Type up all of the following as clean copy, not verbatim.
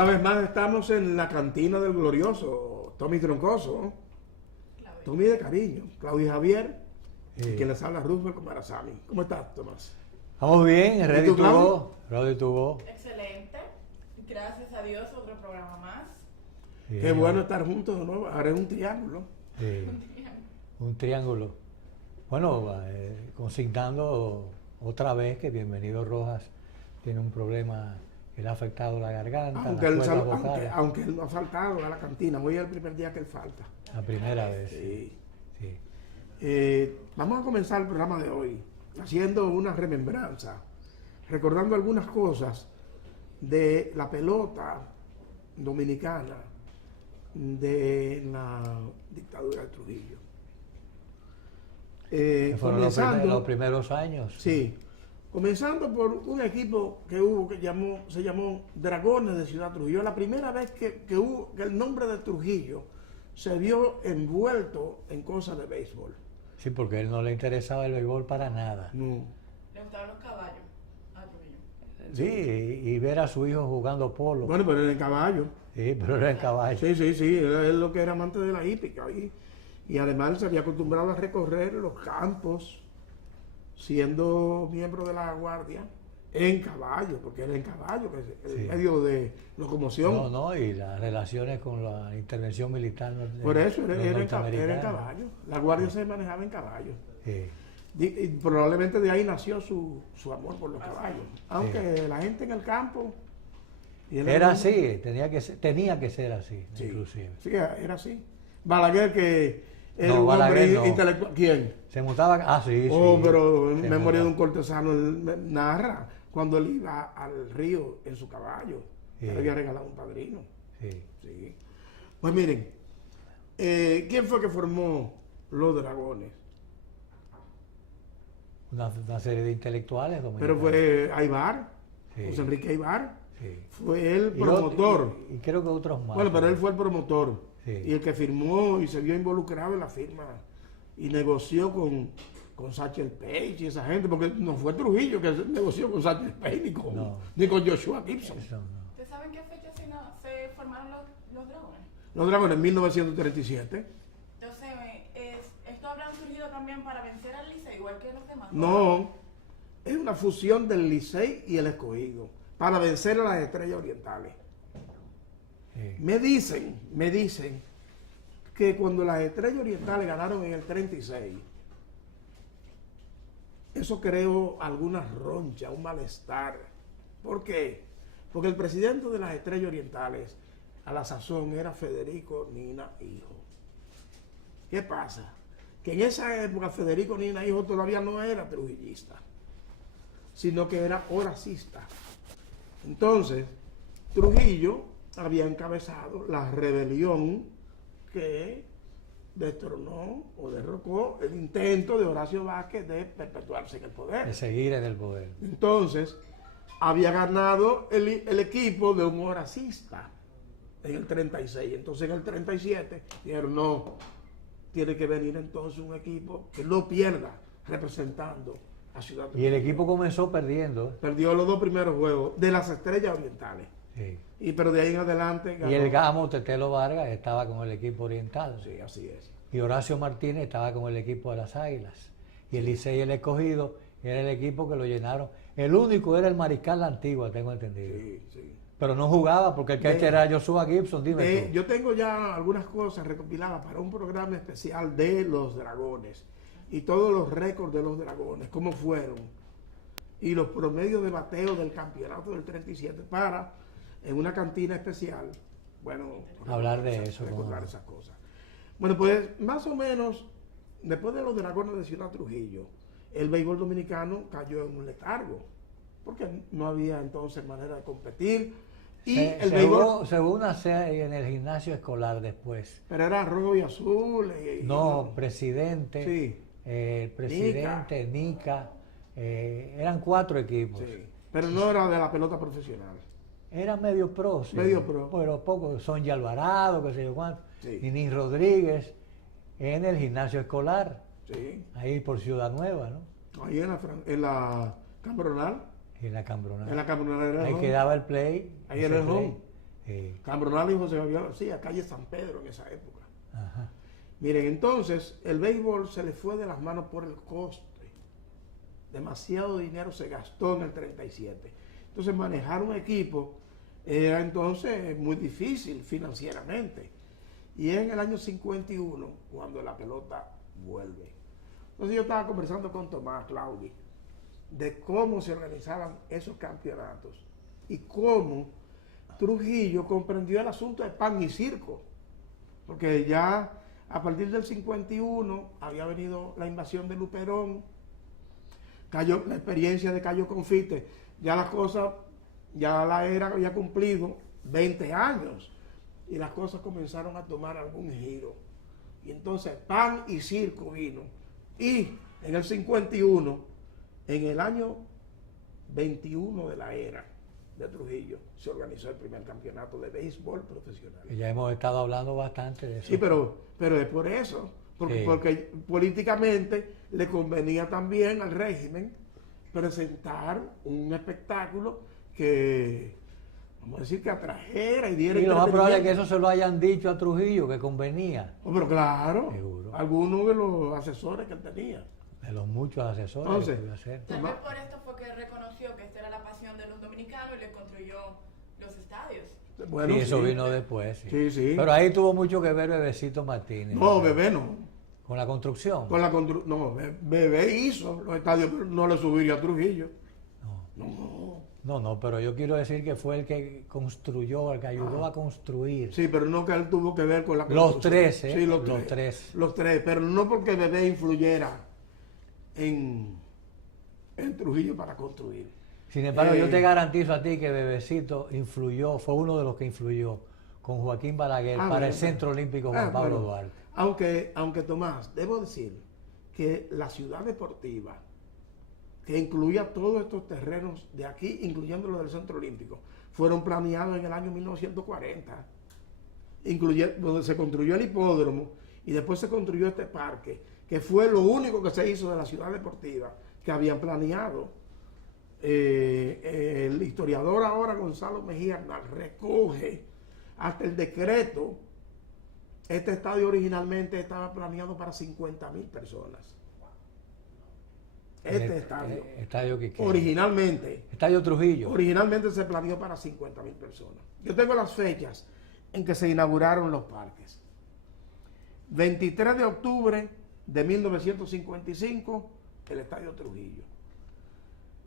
Una vez más estamos en la cantina del glorioso Tommy Troncoso, Claudia. Tommy de cariño, Claudia Javier, Sí. y quien les habla Roosevelt Comarazami. ¿Cómo estás, Tomás? Vamos bien, ready tú, to Claudio? go. Ready to go. Excelente. Gracias a Dios, otro programa más. Bien. Qué bueno estar juntos de nuevo. Ahora es un triángulo. Sí, un triángulo. Bueno, consignando otra vez que Bienvenido Rojas tiene un problema que le ha afectado la garganta, Aunque las él, cuerdas vocales. aunque él no ha faltado a la cantina. Hoy es el primer día que él falta. La primera vez. Sí. Sí. Vamos a comenzar el programa de hoy haciendo una remembranza, recordando algunas cosas de la pelota dominicana de la dictadura de Trujillo. Que fueron los primeros años. Sí, comenzando por un equipo que hubo se llamó Dragones de Ciudad Trujillo. La primera vez que el nombre de Trujillo se vio envuelto en cosas de béisbol. Sí, porque a él no le interesaba el béisbol para nada. No. Le gustaban los caballos a Trujillo. Sí, y ver a su hijo jugando polo. Bueno, pero era en caballo. Sí, pero era el caballo. Sí, él lo que era amante de la hípica. Y además él se había acostumbrado a recorrer los campos, siendo miembro de la guardia, en caballo, porque era en caballo, que es el Sí. medio de locomoción. No, y las relaciones con la intervención militar. Por eso de los era en norteamericanos. caballo. La guardia se manejaba en caballo. Sí. Y probablemente de ahí nació su amor por los caballos. Aunque la gente en el campo... y él Era un- así, tenía que ser así, Sí, inclusive. sí, era así. Balaguer, que era No, un Balaguer hombre no. intelectual. ¿Quién? Se montaba, sí, Oh, sí. pero en Se memoria de un montaba. cortesano, él narra cuando él iba al río en su caballo. Sí. Le había regalado un padrino. Sí. Sí. Pues miren, ¿quién fue que formó los Dragones? Una serie de intelectuales Pero dominicanos. fue Aybar, Sí. José Enrique Aybar, Sí. fue el Y promotor. y creo que otros más. Bueno, pero él fue el promotor Sí. y el que firmó y se vio involucrado en la firma y negoció con Satchel Paige y esa gente, porque no fue Trujillo que negoció con Satchel Paige ni con Joshua Gibson. Eso no. ¿Ustedes saben qué fecha se formaron los dragones? Los Dragones en 1937. Entonces, ¿esto habrán surgido también para vencer al Licey, igual que los demás? No, es una fusión del Licey y el Escogido para vencer a las Estrellas Orientales. Sí. Me dicen que cuando las Estrellas Orientales ganaron en el 36, eso creó alguna roncha, un malestar. ¿Por qué? Porque el presidente de las Estrellas Orientales, a la sazón, era Federico Nina Hijo. ¿Qué pasa? Que en esa época Federico Nina Hijo todavía no era trujillista, sino que era horacista. Entonces, Trujillo había encabezado la rebelión que destronó o derrocó el intento de Horacio Vázquez de perpetuarse en el De poder. seguir en el poder. Entonces, había ganado el equipo de un horacista en el 36. Entonces, en el 37, dijeron, no, tiene que venir entonces un equipo que no pierda representando a Ciudad Y el Trujillo. equipo comenzó perdiendo. Perdió los dos primeros juegos de las Estrellas Orientales. Sí. Pero de ahí en adelante ganó. Y el Gamo Tetelo Vargas estaba con el equipo oriental. Sí, así es. Y Horacio Martínez estaba con el equipo de las Águilas. Y el Licey y el Escogido era el equipo que lo llenaron. El único era el Mariscal La Antigua, tengo entendido. Sí. Pero no jugaba porque el catcher era Joshua Gibson, dime tú. Yo tengo ya algunas cosas recopiladas para un programa especial de los Dragones y todos los récords de los Dragones, cómo fueron, y los promedios de bateo del campeonato del 37 para, en una cantina especial, bueno, Hablar de eso, recordar cómo no. esas cosas. Bueno, pues más o menos, después de los Dragones de Ciudad Trujillo, el béisbol dominicano cayó en un letargo, porque no había entonces manera de competir. Y el béisbol, se hubo una serie en el gimnasio escolar después. pero era rojo y azul. No, presidente, Sí. el presidente, Nica, eran 4 equipos. Sí, pero no era de la pelota profesional. Era medio pro, sí. Medio pro. Pero poco, Sonia Alvarado, qué sé yo cuánto, Sí. Nini Rodríguez, en el gimnasio escolar, Sí, ahí por Ciudad Nueva, ¿no? ahí en la Cambronal. En la Cambronal. En la Cambronal era el Ahí home. quedaba el play. Ahí ese era el play. home. Cambronal y José Javier García, calle San Pedro en esa época. Ajá. Miren, entonces el béisbol se le fue de las manos por el coste. Demasiado dinero se gastó en el 37. Entonces manejar un equipo era entonces muy difícil financieramente. Y es en el año 51 cuando la pelota vuelve. Entonces yo estaba conversando con Tomás Claudi de cómo se organizaban esos campeonatos y cómo Trujillo comprendió el asunto de pan y circo. Porque ya a partir del 51 había venido la invasión de Luperón, cayó la experiencia de Cayo Confite, ya las cosas, ya la era había cumplido 20 años y las cosas comenzaron a tomar algún giro. Y entonces pan y circo vino. Y en el 51, en el año 21 de la era de Trujillo, se organizó el primer campeonato de béisbol profesional. Y ya hemos estado hablando bastante de eso. Sí, pero es por eso, porque políticamente le convenía también al régimen presentar un espectáculo que, vamos a decir, que atrajera y diera Y lo más probable es que entretenimiento. eso se lo hayan dicho a Trujillo, que convenía, Oh, pero claro, Seguro. algunos de los asesores que él tenía. de los muchos asesores Entonces, que iba a hacer. Tal vez por esto fue que reconoció que esta era la pasión de los dominicanos y le construyó los estadios. Bueno, Y eso sí. vino después. Sí. Sí, sí. Pero ahí tuvo mucho que ver Bebecito Martínez. No, Bebé no. Con la construcción. Con la no, Bebé hizo los estadios, pero no le subiría a Trujillo. No. No. No, pero yo quiero decir que fue el que construyó, el que ayudó a construir. Sí, pero no que él tuvo que ver con la Los construcción. tres, ¿eh? Sí, los Los tres. tres. Los tres, pero no porque Bebé influyera en Trujillo para construir. Sin embargo, yo te Eh, garantizo a ti que Bebecito influyó, fue uno de los que influyó con Joaquín Balaguer para bueno, el Centro Olímpico Juan Pablo bueno, Duarte. aunque Tomás, debo decir que la ciudad deportiva, que incluía todos estos terrenos de aquí, incluyendo los del Centro Olímpico, fueron planeados en el año 1940, donde se construyó el hipódromo y después se construyó este parque, que fue lo único que se hizo de la ciudad deportiva que habían planeado. El historiador ahora Gonzalo Mejía Arnal recoge hasta el decreto. Este estadio originalmente estaba planeado para 50.000 personas. Estadio Quiqueya. Originalmente Estadio Trujillo. se planeó para 50.000 personas. Yo tengo las fechas en que se inauguraron los parques. 23 de octubre de 1955, el Estadio Trujillo.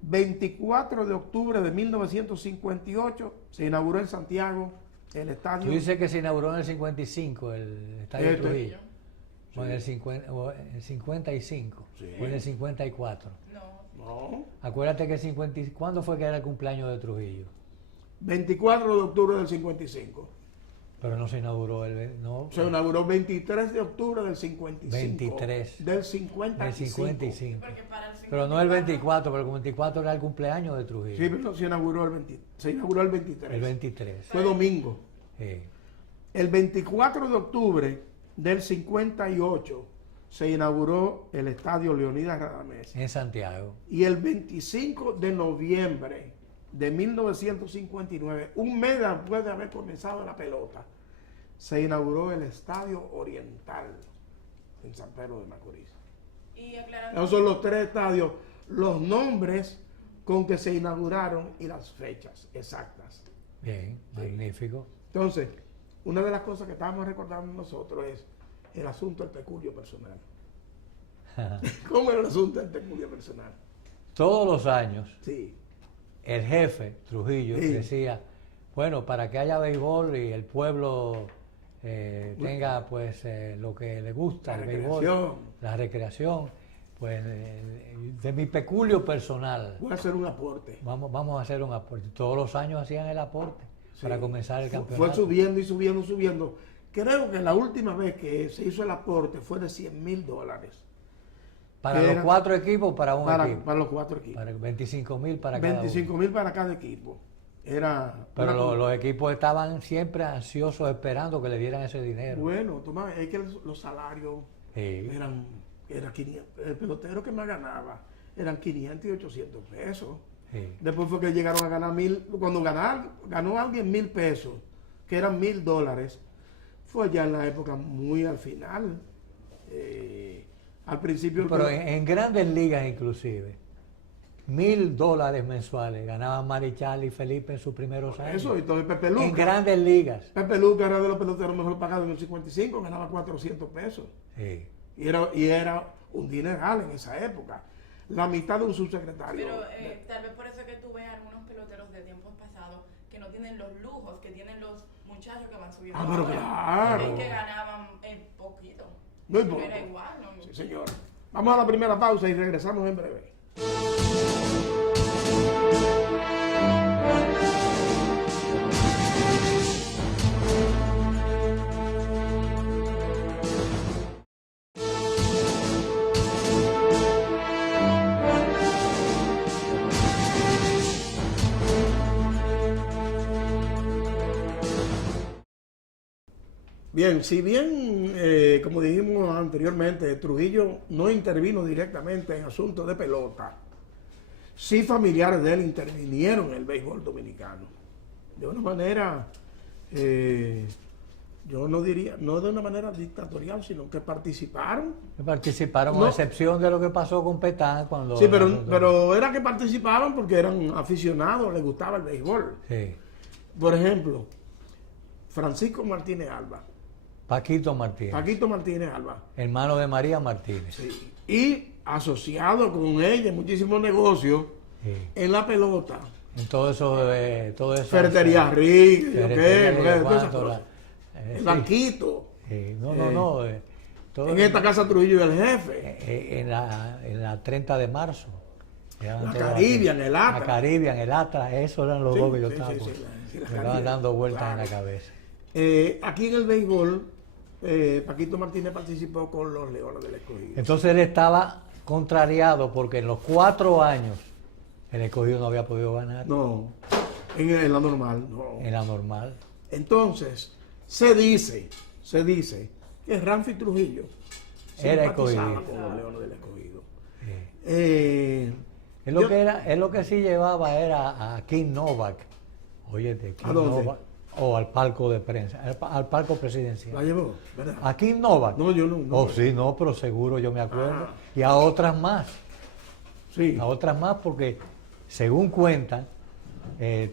24 de octubre de 1958 se inauguró en Santiago el estadio. Tú dices que se inauguró en el 55 el Estadio Trujillo. O en el 55. Sí. O en el 54. No. Acuérdate que el 50, ¿cuándo fue que era el cumpleaños de Trujillo? 24 de octubre del 55. Pero no se inauguró no. Se inauguró 23 de octubre del 55. 23. Del 55. Del 55. Porque para el Pero no el 54, 24, pero el 24 era el cumpleaños de Trujillo. Sí, pero se inauguró el 23. El 23. Fue domingo. Sí. El 24 de octubre del 58 se inauguró el estadio Leonidas Radamés. En Santiago. Y el 25 de noviembre de 1959, un mes después de haber comenzado la pelota, se inauguró el Estadio Oriental en San Pedro de Macorís. y aclarando, Esos son los tres estadios, los nombres con que se inauguraron y las fechas exactas. Bien, magnífico. Entonces, una de las cosas que estábamos recordando nosotros es el asunto del peculio personal. ¿Cómo era el asunto del peculio personal? Todos los años, Sí. el jefe Trujillo Sí. decía, bueno, para que haya béisbol y el pueblo tenga pues lo que le gusta, La el béisbol, recreación. la recreación, pues de mi peculio personal, Voy a hacer un aporte. vamos a hacer un aporte. Todos los años hacían el aporte para Sí. comenzar el Fue campeonato. subiendo y subiendo, subiendo. Creo que la última vez que se hizo el aporte fue de $100,000. Para que los era 4 equipos, para un equipo. para los 4 equipos. Para 25,000 para cada uno. 25,000 para cada equipo. Era Pero una- los equipos estaban siempre ansiosos esperando que le dieran ese dinero. Bueno, Tomás, es que los salarios Sí. eran 500. El pelotero que más ganaba eran 500 y 800 pesos. Sí. Después fue que llegaron a ganar 1,000. Cuando ganó alguien 1,000 pesos, que eran $1,000, fue ya en la época muy al final. Al principio... Pero en grandes ligas inclusive, $1,000 mensuales ganaban Marichal y Felipe en sus primeros años. Eso, y todo Pepe Luca. En grandes ligas. Pepe Luca era de los peloteros mejor pagados en el 55, ganaba $400. Sí. Y era un dineral en esa época. La mitad de un subsecretario. Pero tal vez por eso que tú ves algunos peloteros de tiempos pasados que no tienen los lujos que tienen los muchachos que van subiendo. Ah, pero ahora. claro. Es que ganaban poquito. Muy No poco. era igual, ¿no? Sí, señor. Vamos a la primera pausa y regresamos en breve. Bien, si bien, como dijimos anteriormente, Trujillo no intervino directamente en asuntos de pelota, sí familiares de él intervinieron en el béisbol dominicano. De una manera, yo no diría, no de una manera dictatorial, sino que participaron. Participaron, No. a excepción de lo que pasó con Petán cuando... Sí, pero era que participaban porque eran aficionados, les gustaba el béisbol. Sí. Por ejemplo, Francisco Martínez Alba, Paquito Martínez, Paquito Martínez Alba, hermano de María Martínez. sí, y asociado con ella en muchísimos negocios Sí. en la pelota, En todo eso... Ferretería Rick, Ferretería todas esas Cuánto, cosas. El sí. banquito, No. Todo en esta casa Trujillo y el jefe, en la 30 de marzo. la Caribbean, el Atra. La Caribbean, el Atra, esos eran los Sí, dos que yo sí, estaba. sí, sí, la Me van Caribbean, dando vueltas claro. en la cabeza. Aquí en el béisbol, Paquito Martínez participó con los Leones del Escogido. Entonces él estaba contrariado porque en los 4 años el Escogido no había podido ganar No, en la normal, no. en la normal. Entonces, se dice que Ramfi Trujillo Era simpatizaba escogido. con los Leones del Escogido. Él lo que sí llevaba era a Kim Novak. Oye, de Kim ¿A dónde? Novak. O al palco de prensa, al palco La presidencial. llevó, ¿verdad? A Kim Novak. No, yo no. Oh, sí, no, pero seguro yo me acuerdo. Ah. Y a otras más. Sí. A otras más porque, según cuentan,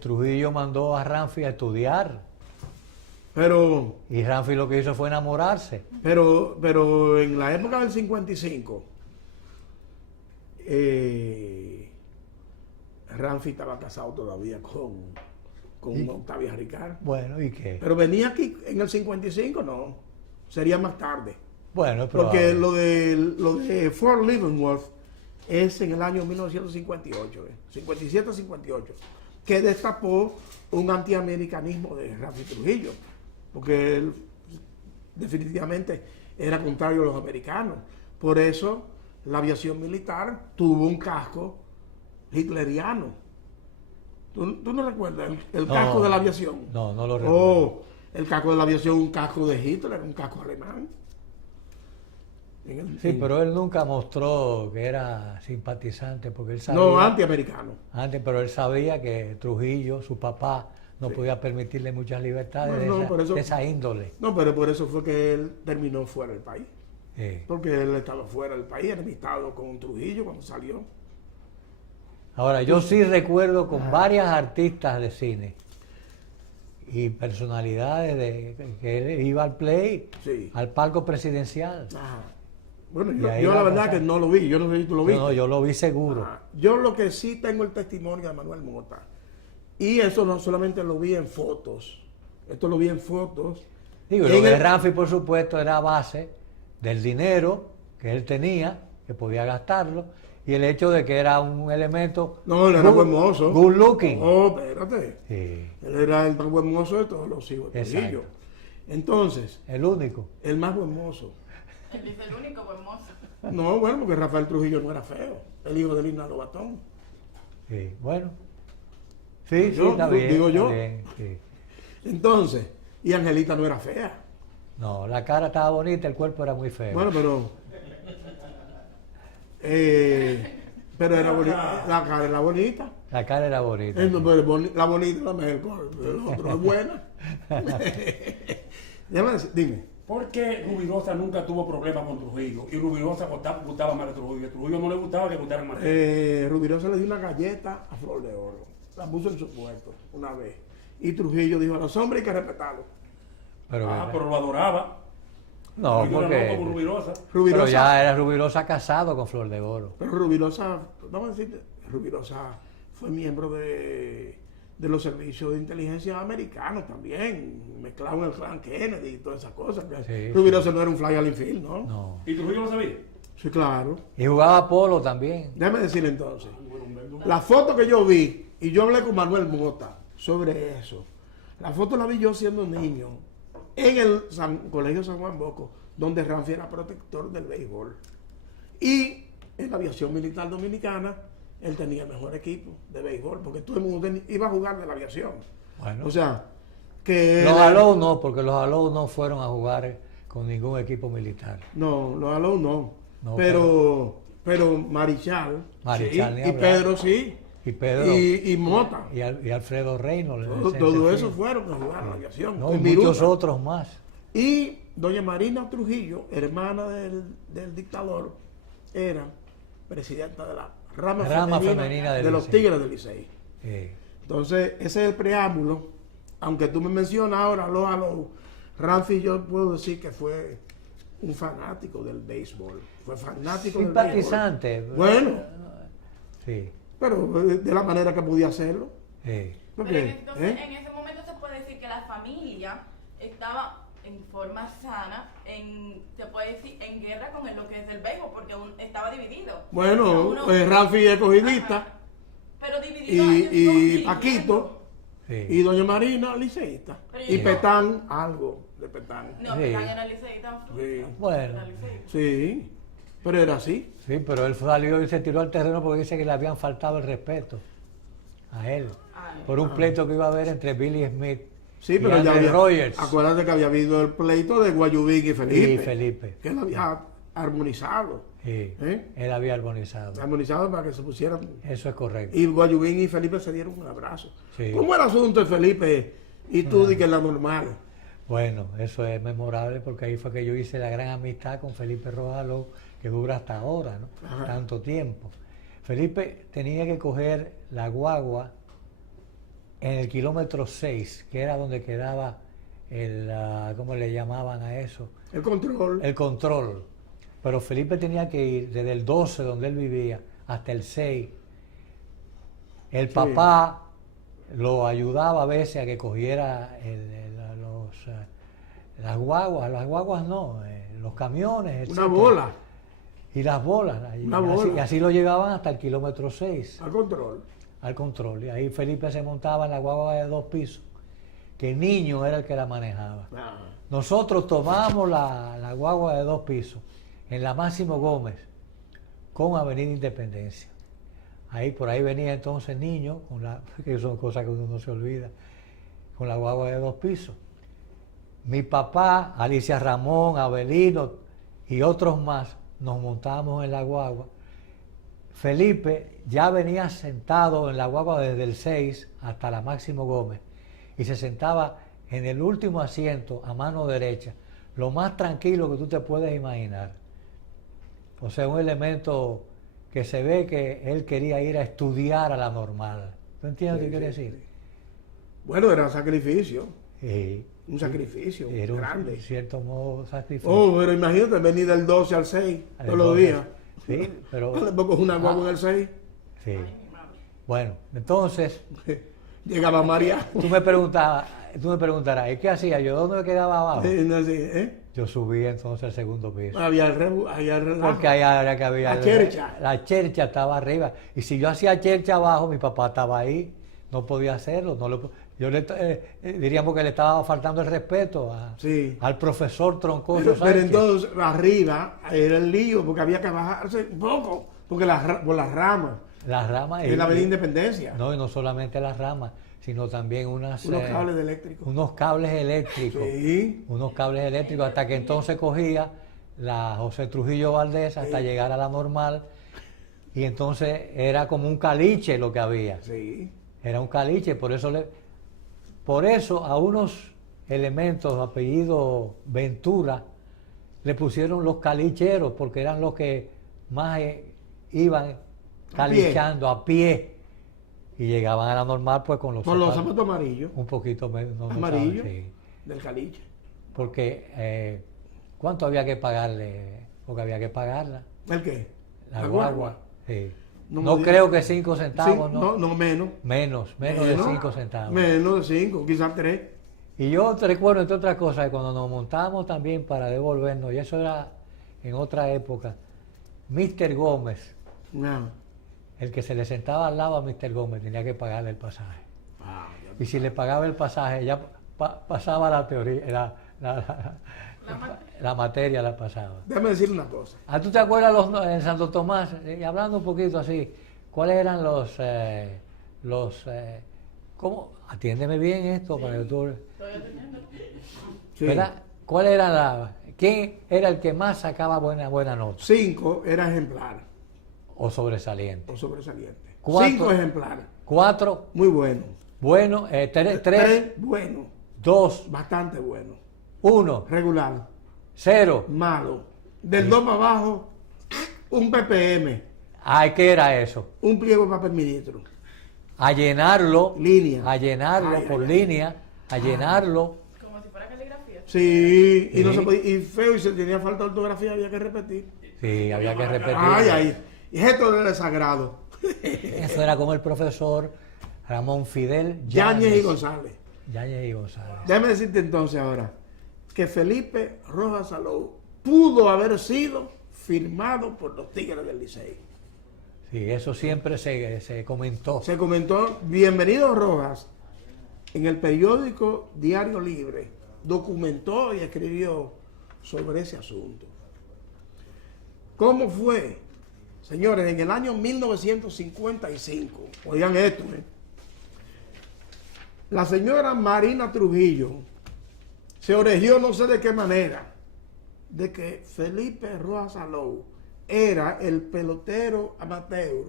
Trujillo mandó a Ramfi a estudiar. Pero Y Ramfi lo que hizo fue enamorarse. en la época del 55, Ramfi estaba casado todavía con Octavia Ricard. Bueno, ¿y qué? Pero venía aquí en el 55, no. Sería más tarde. Bueno, es Porque probable. lo de Fort Leavenworth es en el año 1958, 57-58, que destapó un antiamericanismo de Ramfi Trujillo, porque él definitivamente era contrario a los americanos. Por eso la aviación militar tuvo un casco hitleriano. ¿Tú no recuerdas el No, casco de la aviación? no lo recuerdo. Oh, el casco de la aviación, un casco de Hitler, un casco alemán. Sí, pero él nunca mostró que era simpatizante porque él sabía... No, antiamericano. Antes, pero él sabía que Trujillo, su papá, no podía permitirle muchas libertades No, por eso- de esa índole. No, pero por eso fue que él terminó fuera del país. Sí. Porque él estaba fuera del país, enemistado con Trujillo cuando salió. Ahora, yo sí recuerdo con varias artistas de cine y personalidades que él iba al play, Sí. al palco presidencial. Ajá. Bueno, Y yo ahí la va a verdad pasar. que no lo vi, yo no sé si tú lo viste. No, yo lo vi seguro. Ajá. Yo lo que sí tengo el testimonio de Manuel Mota. Y eso no solamente lo vi en fotos, esto lo vi en fotos. Digo, En lo de el- Ramfi, por supuesto, era a base del dinero que él tenía, que podía gastarlo, y el hecho de que era un elemento No, él era buen mozo. good looking. Oh, espérate. Sí, Él era el más buen mozo de todos los hijos de Exacto. Trujillo. Entonces, el único. el más buen mozo. Él dice el único buen mozo. No, bueno, porque Rafael Trujillo no era feo. El hijo de Lina Lobatón. Sí, bueno. Sí, Yo, sí, está bien. digo está yo. bien, sí. Entonces, y Angelita no era fea. No, la cara estaba bonita, el cuerpo era muy feo. Bueno, pero Pero era bonita, la cara era bonita. La cara era bonita. La bonita es la mejor, el otro es buena. Dime. ¿Por qué Rubirosa nunca tuvo problemas con Trujillo? Y Rubirosa gustaba más de Trujillo. A Trujillo no le gustaba que gustaran más. Rubirosa le dio una galleta a Flor de Oro. La puso en su puesto una vez. Y Trujillo dijo a los hombres hay que respetarlo. Pero lo adoraba. no, Trujillo era loco con porque... Rubirosa. Pero ya era Rubirosa casado con Flor de Oro. Pero Rubirosa, vamos a decir, Rubirosa fue miembro de los servicios de inteligencia americanos también, mezclado en el clan Kennedy y todas esas cosas. Sí, Rubirosa no era un fly al infield, ¿no? No. ¿Y Trujillo lo sabía? Sí, claro. Y jugaba polo también. Déjame decirle entonces, la foto que yo vi, y yo hablé con Manuel Mota sobre eso, la foto la vi yo siendo niño, en el Colegio San Juan Bosco, donde Ramfi era protector del béisbol. Y en la aviación militar dominicana, él tenía el mejor equipo de béisbol, porque todo el mundo iba a jugar de la aviación. Bueno. O sea, que... Los Alou no, porque los Alou no fueron a jugar con ningún equipo militar. No, los Alou no. No, pero Marichal, Marichal, sí, ni y hablar. Pedro sí, Y Pedro. y Mota. Y Alfredo Reynolds. Todo eso fueron a jugar a la aviación. No, y con muchos Viruta. otros más. Y doña Marina Trujillo, hermana del dictador, era presidenta de la rama femenina del de los Licey. Tigres del Licey. Entonces, ese es el preámbulo. Aunque tú me mencionas ahora, Ramfi, yo puedo decir que fue un fanático del béisbol. Fue fanático del béisbol. Simpatizante. Bueno, Sí. pero de la manera que podía hacerlo. Sí. ¿Por Pero qué? entonces, en ese momento se puede decir que la familia estaba en forma sana, se puede decir, en guerra con lo que es el béisbol, porque estaba dividido. Bueno, Uno- Ramfi es cogidista. Ajá. Pero dividido. Y Paquito Sí. y doña Marina liceísta. Pero Y yo- Petán, algo de Petán. No, Sí. Petán era liceísta. Sí. Bueno. Era liceísta. Sí, pero era así. Sí, pero él salió y se tiró al terreno porque dice que le habían faltado el respeto a él. Por un pleito que iba a haber entre Billy Smith Sí, y pero ya Andrés había. Rogers Acuérdate que había habido el pleito de Guayubín y Felipe. y Felipe. Que él había armonizado. Sí, ¿Eh? él había armonizado. Armonizado para que se pusieran. Eso es correcto. Y Guayubín y Felipe se dieron un abrazo. Sí. ¿Cómo era el asunto de Felipe y tú di que es la normal? Bueno, eso es memorable porque ahí fue que yo hice la gran amistad con Felipe Rojas Alou, que dura hasta ahora, ¿no? Ajá. Tanto tiempo. Felipe tenía que coger la guagua en el kilómetro 6, que era donde quedaba ¿cómo le llamaban a eso? El control. El control. Pero Felipe tenía que ir desde el 12, donde él vivía, hasta el 6. El Sí. papá lo ayudaba a veces a que cogiera las guaguas no, los camiones, Una etcétera. bola Y las bolas. Una bola. Y así lo llevaban hasta el kilómetro 6, al control. al control. Y ahí Felipe se montaba en la guagua de 2 pisos, que el niño era el que la manejaba. Ah. Nosotros tomamos la guagua de 2 pisos en la Máximo Gómez con Avenida Independencia. Por ahí venía entonces niños, que son cosas que uno no se olvida, con la guagua de 2 pisos. Mi papá, Alicia Ramón, Abelino y otros más nos montábamos en la guagua. Felipe ya venía sentado en la guagua desde el 6 hasta la Máximo Gómez y se sentaba en el último asiento a mano derecha, lo más tranquilo que tú te puedes imaginar. O sea, un elemento que se ve que él quería ir a estudiar a la normal. ¿Tú entiendes lo que quiere decir? Bueno, era sacrificio. Sí. Un sacrificio Era grande. en cierto modo sacrificio. Oh, pero imagínate venir del 12 al 6 todos los Entonces, días. Sí, pero... Tampoco es una guagua en el 6. Sí. Bueno, entonces, Llegaba María. tú me preguntarás, ¿y qué hacía yo? ¿Dónde me quedaba abajo? No sé, ¿eh? Yo subí entonces al segundo piso. Había el relajo. Porque allá que había La chercha. la chercha estaba arriba. Y si yo hacía chercha abajo, mi papá estaba ahí. No podía hacerlo. Diríamos que le estaba faltando el respeto Sí. al profesor Troncoso Pero Sánchez. entonces arriba era el lío porque había que bajarse un poco por las ramas Las ramas. de la Avenida Independencia. No, y no solamente las ramas, sino también Unos cables eléctricos. unos cables eléctricos. Sí. Unos cables eléctricos hasta que entonces cogía la José Trujillo Valdés hasta Sí. llegar a la normal y entonces era como un caliche lo que había. Sí. Era un caliche, por eso a unos elementos de apellido Ventura le pusieron los calicheros, porque eran los que más iban calichando a pie y llegaban a la normal pues con los zapatos amarillos. un poquito menos Amarillo. sí. Del caliche. Porque ¿cuánto había que pagarle? Porque había que pagarla. ¿El qué? La guagua. Sí. No No me creo digas. que 5 centavos, Sí, ¿no? no, menos. Menos de 5 centavos. Menos de 5, quizás 3. Y yo te recuerdo, entre otras cosas, que cuando nos montábamos también para devolvernos, y eso era en otra época, Mr. Gómez, No. el que se le sentaba al lado a Mr. Gómez tenía que pagarle el pasaje. Ah, Y si le pagaba el pasaje, ya pasaba la teoría, la materia la pasaba. déjame decir una cosa. Ah, ¿tú te acuerdas en Santo Tomás, hablando un poquito así, cuáles eran ¿cómo? Atiéndeme bien esto para que tú... Sí. ¿Verdad? ¿Cuál era quién era el que más sacaba buena nota? 5 era ejemplar O sobresaliente. o sobresaliente. 4. 5 ejemplares. 4, Muy bueno. bueno, 3, 3, bueno. 2, Bastante bueno. 1, Regular. 0. Malo. Del 2 para abajo, un ppm. Ay, ¿qué era eso? Un pliego de papel ministro. A llenarlo, Línea. a llenarlo Ay, por ay, línea, a llenarlo. Como si fuera caligrafía. Sí, y no Sí. se podía, y feo, y se tenía falta de ortografía, había que repetir. Sí, había que repetir. Ay. Y esto era desagrado. Eso era como el profesor Ramón Fidel Yáñez y González. Yáñez y González. Déjame decirte entonces ahora que Felipe Rojas Salou pudo haber sido firmado por los Tigres del Licey. Sí, eso siempre se comentó. Se comentó, bienvenido Rojas, en el periódico Diario Libre, documentó y escribió sobre ese asunto. ¿Cómo fue? Señores, en el año 1955, oigan esto, la señora Marina Trujillo se oregió no sé de qué manera de que Felipe Rojas Salou era el pelotero amateur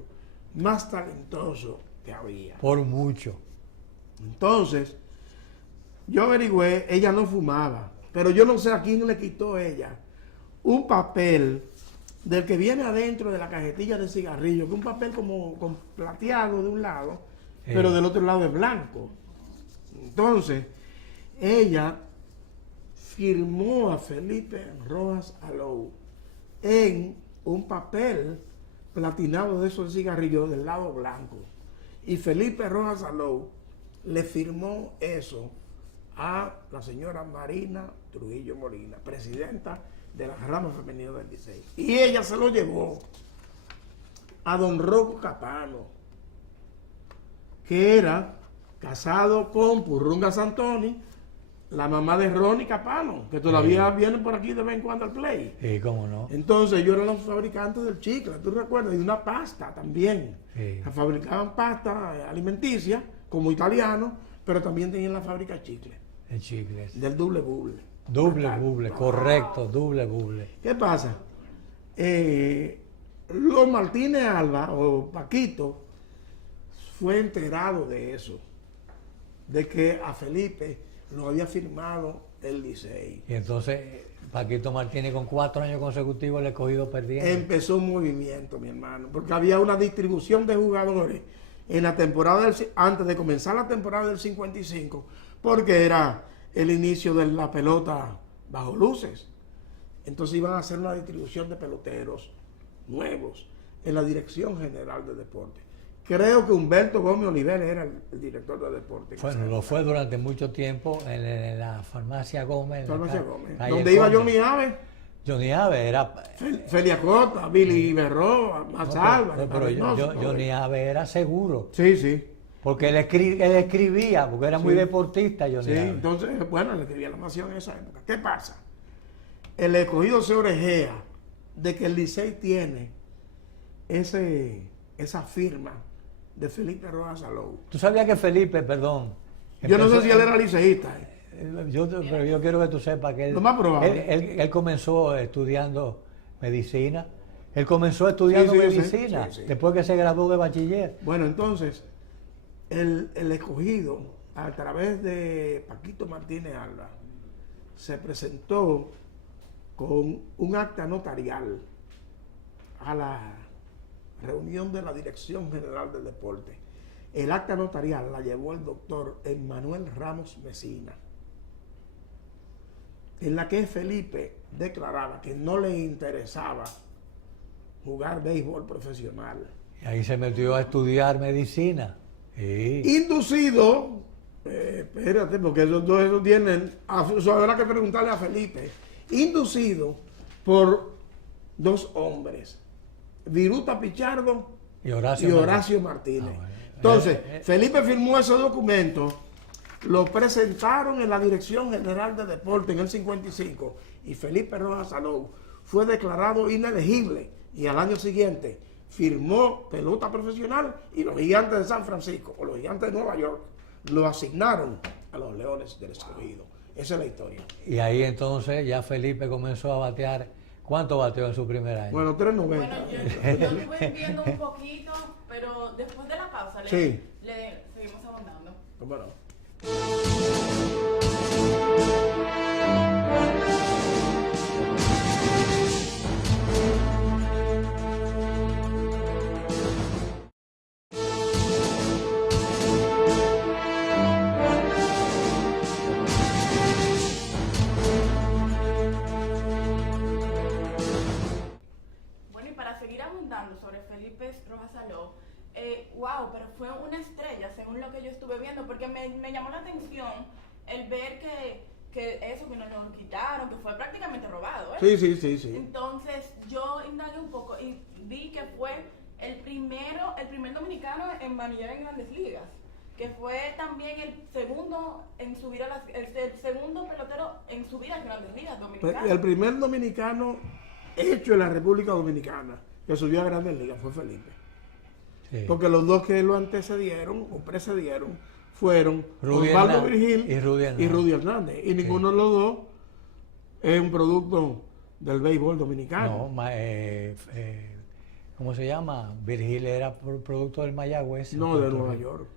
más talentoso que había. Por mucho. Entonces, yo averigüé, ella no fumaba, pero yo no sé a quién le quitó ella un papel del que viene adentro de la cajetilla de cigarrillo, que es un papel como con plateado de un lado, pero del otro lado es blanco. Entonces, ella firmó a Felipe Rojas Salou en un papel platinado de esos cigarrillos del lado blanco. Y Felipe Rojas Salou le firmó eso a la señora Marina Trujillo Molina, presidenta de la rama femenina del Licey. Y ella se lo llevó a don Rocco Capano, que era casado con Purrunga Santoni, la mamá de Ronnie Capano, que todavía viene por aquí de vez en cuando al play. Sí, cómo no. Entonces ellos eran los fabricantes del chicle, ¿tú recuerdas? Y de una pasta también. Sí. Fabricaban pasta alimenticia, como italianos, pero también tenían la fábrica de chicle, El chicle. del doble buble. Doble buble, correcto, doble buble. ¿Qué pasa? Los Martínez Alba, o Paquito, fue enterado de eso, de que a Felipe lo había firmado el Licey. Y entonces Paquito Martínez con 4 años consecutivos le he cogido perdiendo. Empezó un movimiento, mi hermano, porque había una distribución de jugadores en la temporada antes de comenzar la temporada del 55, porque era el inicio de la pelota bajo luces. Entonces iban a hacer una distribución de peloteros nuevos en la Dirección General de Deportes. Creo que Humberto Gómez Oliver era el director de deportes. Bueno, lo fue durante mucho tiempo en la farmacia Gómez. Farmacia Gómez. calle Donde iba Conde. Johnny Aves, Johnny Aves era... Felia Cota, Billy Berro, Max Álvarez. pero Reynoso, Johnny Aves era seguro. Sí, sí. Porque él escribía, porque era muy Sí. deportista Johnny Sí, Aves. entonces, bueno, le escribía la nación en esa época. ¿Qué pasa? El escogido se orejea de que el Licey tiene esa firma de Felipe Rojas Salou. Tú sabías que Felipe, perdón. Yo no sé empezó- si él era liceísta. Pero yo quiero que tú sepas que él, Lo más probable. él comenzó estudiando medicina. Él comenzó estudiando Sí, sí, yo sé, medicina, sí, sí. después que se graduó de bachiller. Bueno, entonces, el escogido, a través de Paquito Martínez Alba, se presentó con un acta notarial a la reunión de la Dirección General del Deporte. El acta notarial la llevó el doctor Emmanuel Ramos Mesina, en la que Felipe declaraba que no le interesaba jugar béisbol profesional. Y ahí se metió a estudiar medicina. Sí. Inducido, espérate, porque esos dos eso tienen, habrá que preguntarle a Felipe, inducido por dos hombres, Viruta Pichardo Y y Horacio, Horacio Martínez. Ah, bueno. Entonces, Felipe firmó ese documento, lo presentaron en la Dirección General de Deporte en el 55 y Felipe Rojas Salou fue declarado inelegible y al año siguiente firmó pelota profesional y los Gigantes de San Francisco o los Gigantes de Nueva York lo asignaron a los Leones del Escogido. Esa es la historia. Y ahí entonces ya Felipe comenzó a batear. ¿Cuánto bateó en su primer año? Bueno, 390. Bueno, yo estuve viendo un poquito, pero después de la pausa Sí. le seguimos abundando. ¿Cómo no? Bueno, y para seguir abundando sobre Felipe Rojas Salou, wow, pero fue una estrella según lo que yo estuve viendo, porque me llamó la atención el ver que eso que nos lo quitaron, que fue prácticamente robado, ¿eh? Sí. Entonces yo indagué un poco y vi que fue el primer dominicano en vanillar en Grandes Ligas, que fue también el segundo en subir el segundo pelotero en subir a Grandes Ligas dominicanas. El primer dominicano hecho en la República Dominicana que subió a Grandes Ligas fue Felipe. Sí. Porque los dos que lo antecedieron o precedieron fueron Rudy Osvaldo Hernández Virgil y Rudy y Hernández. Y ninguno de los dos es un producto del béisbol dominicano. No, ¿cómo se llama? Virgil era producto del Mayagüez. No, de Nueva York.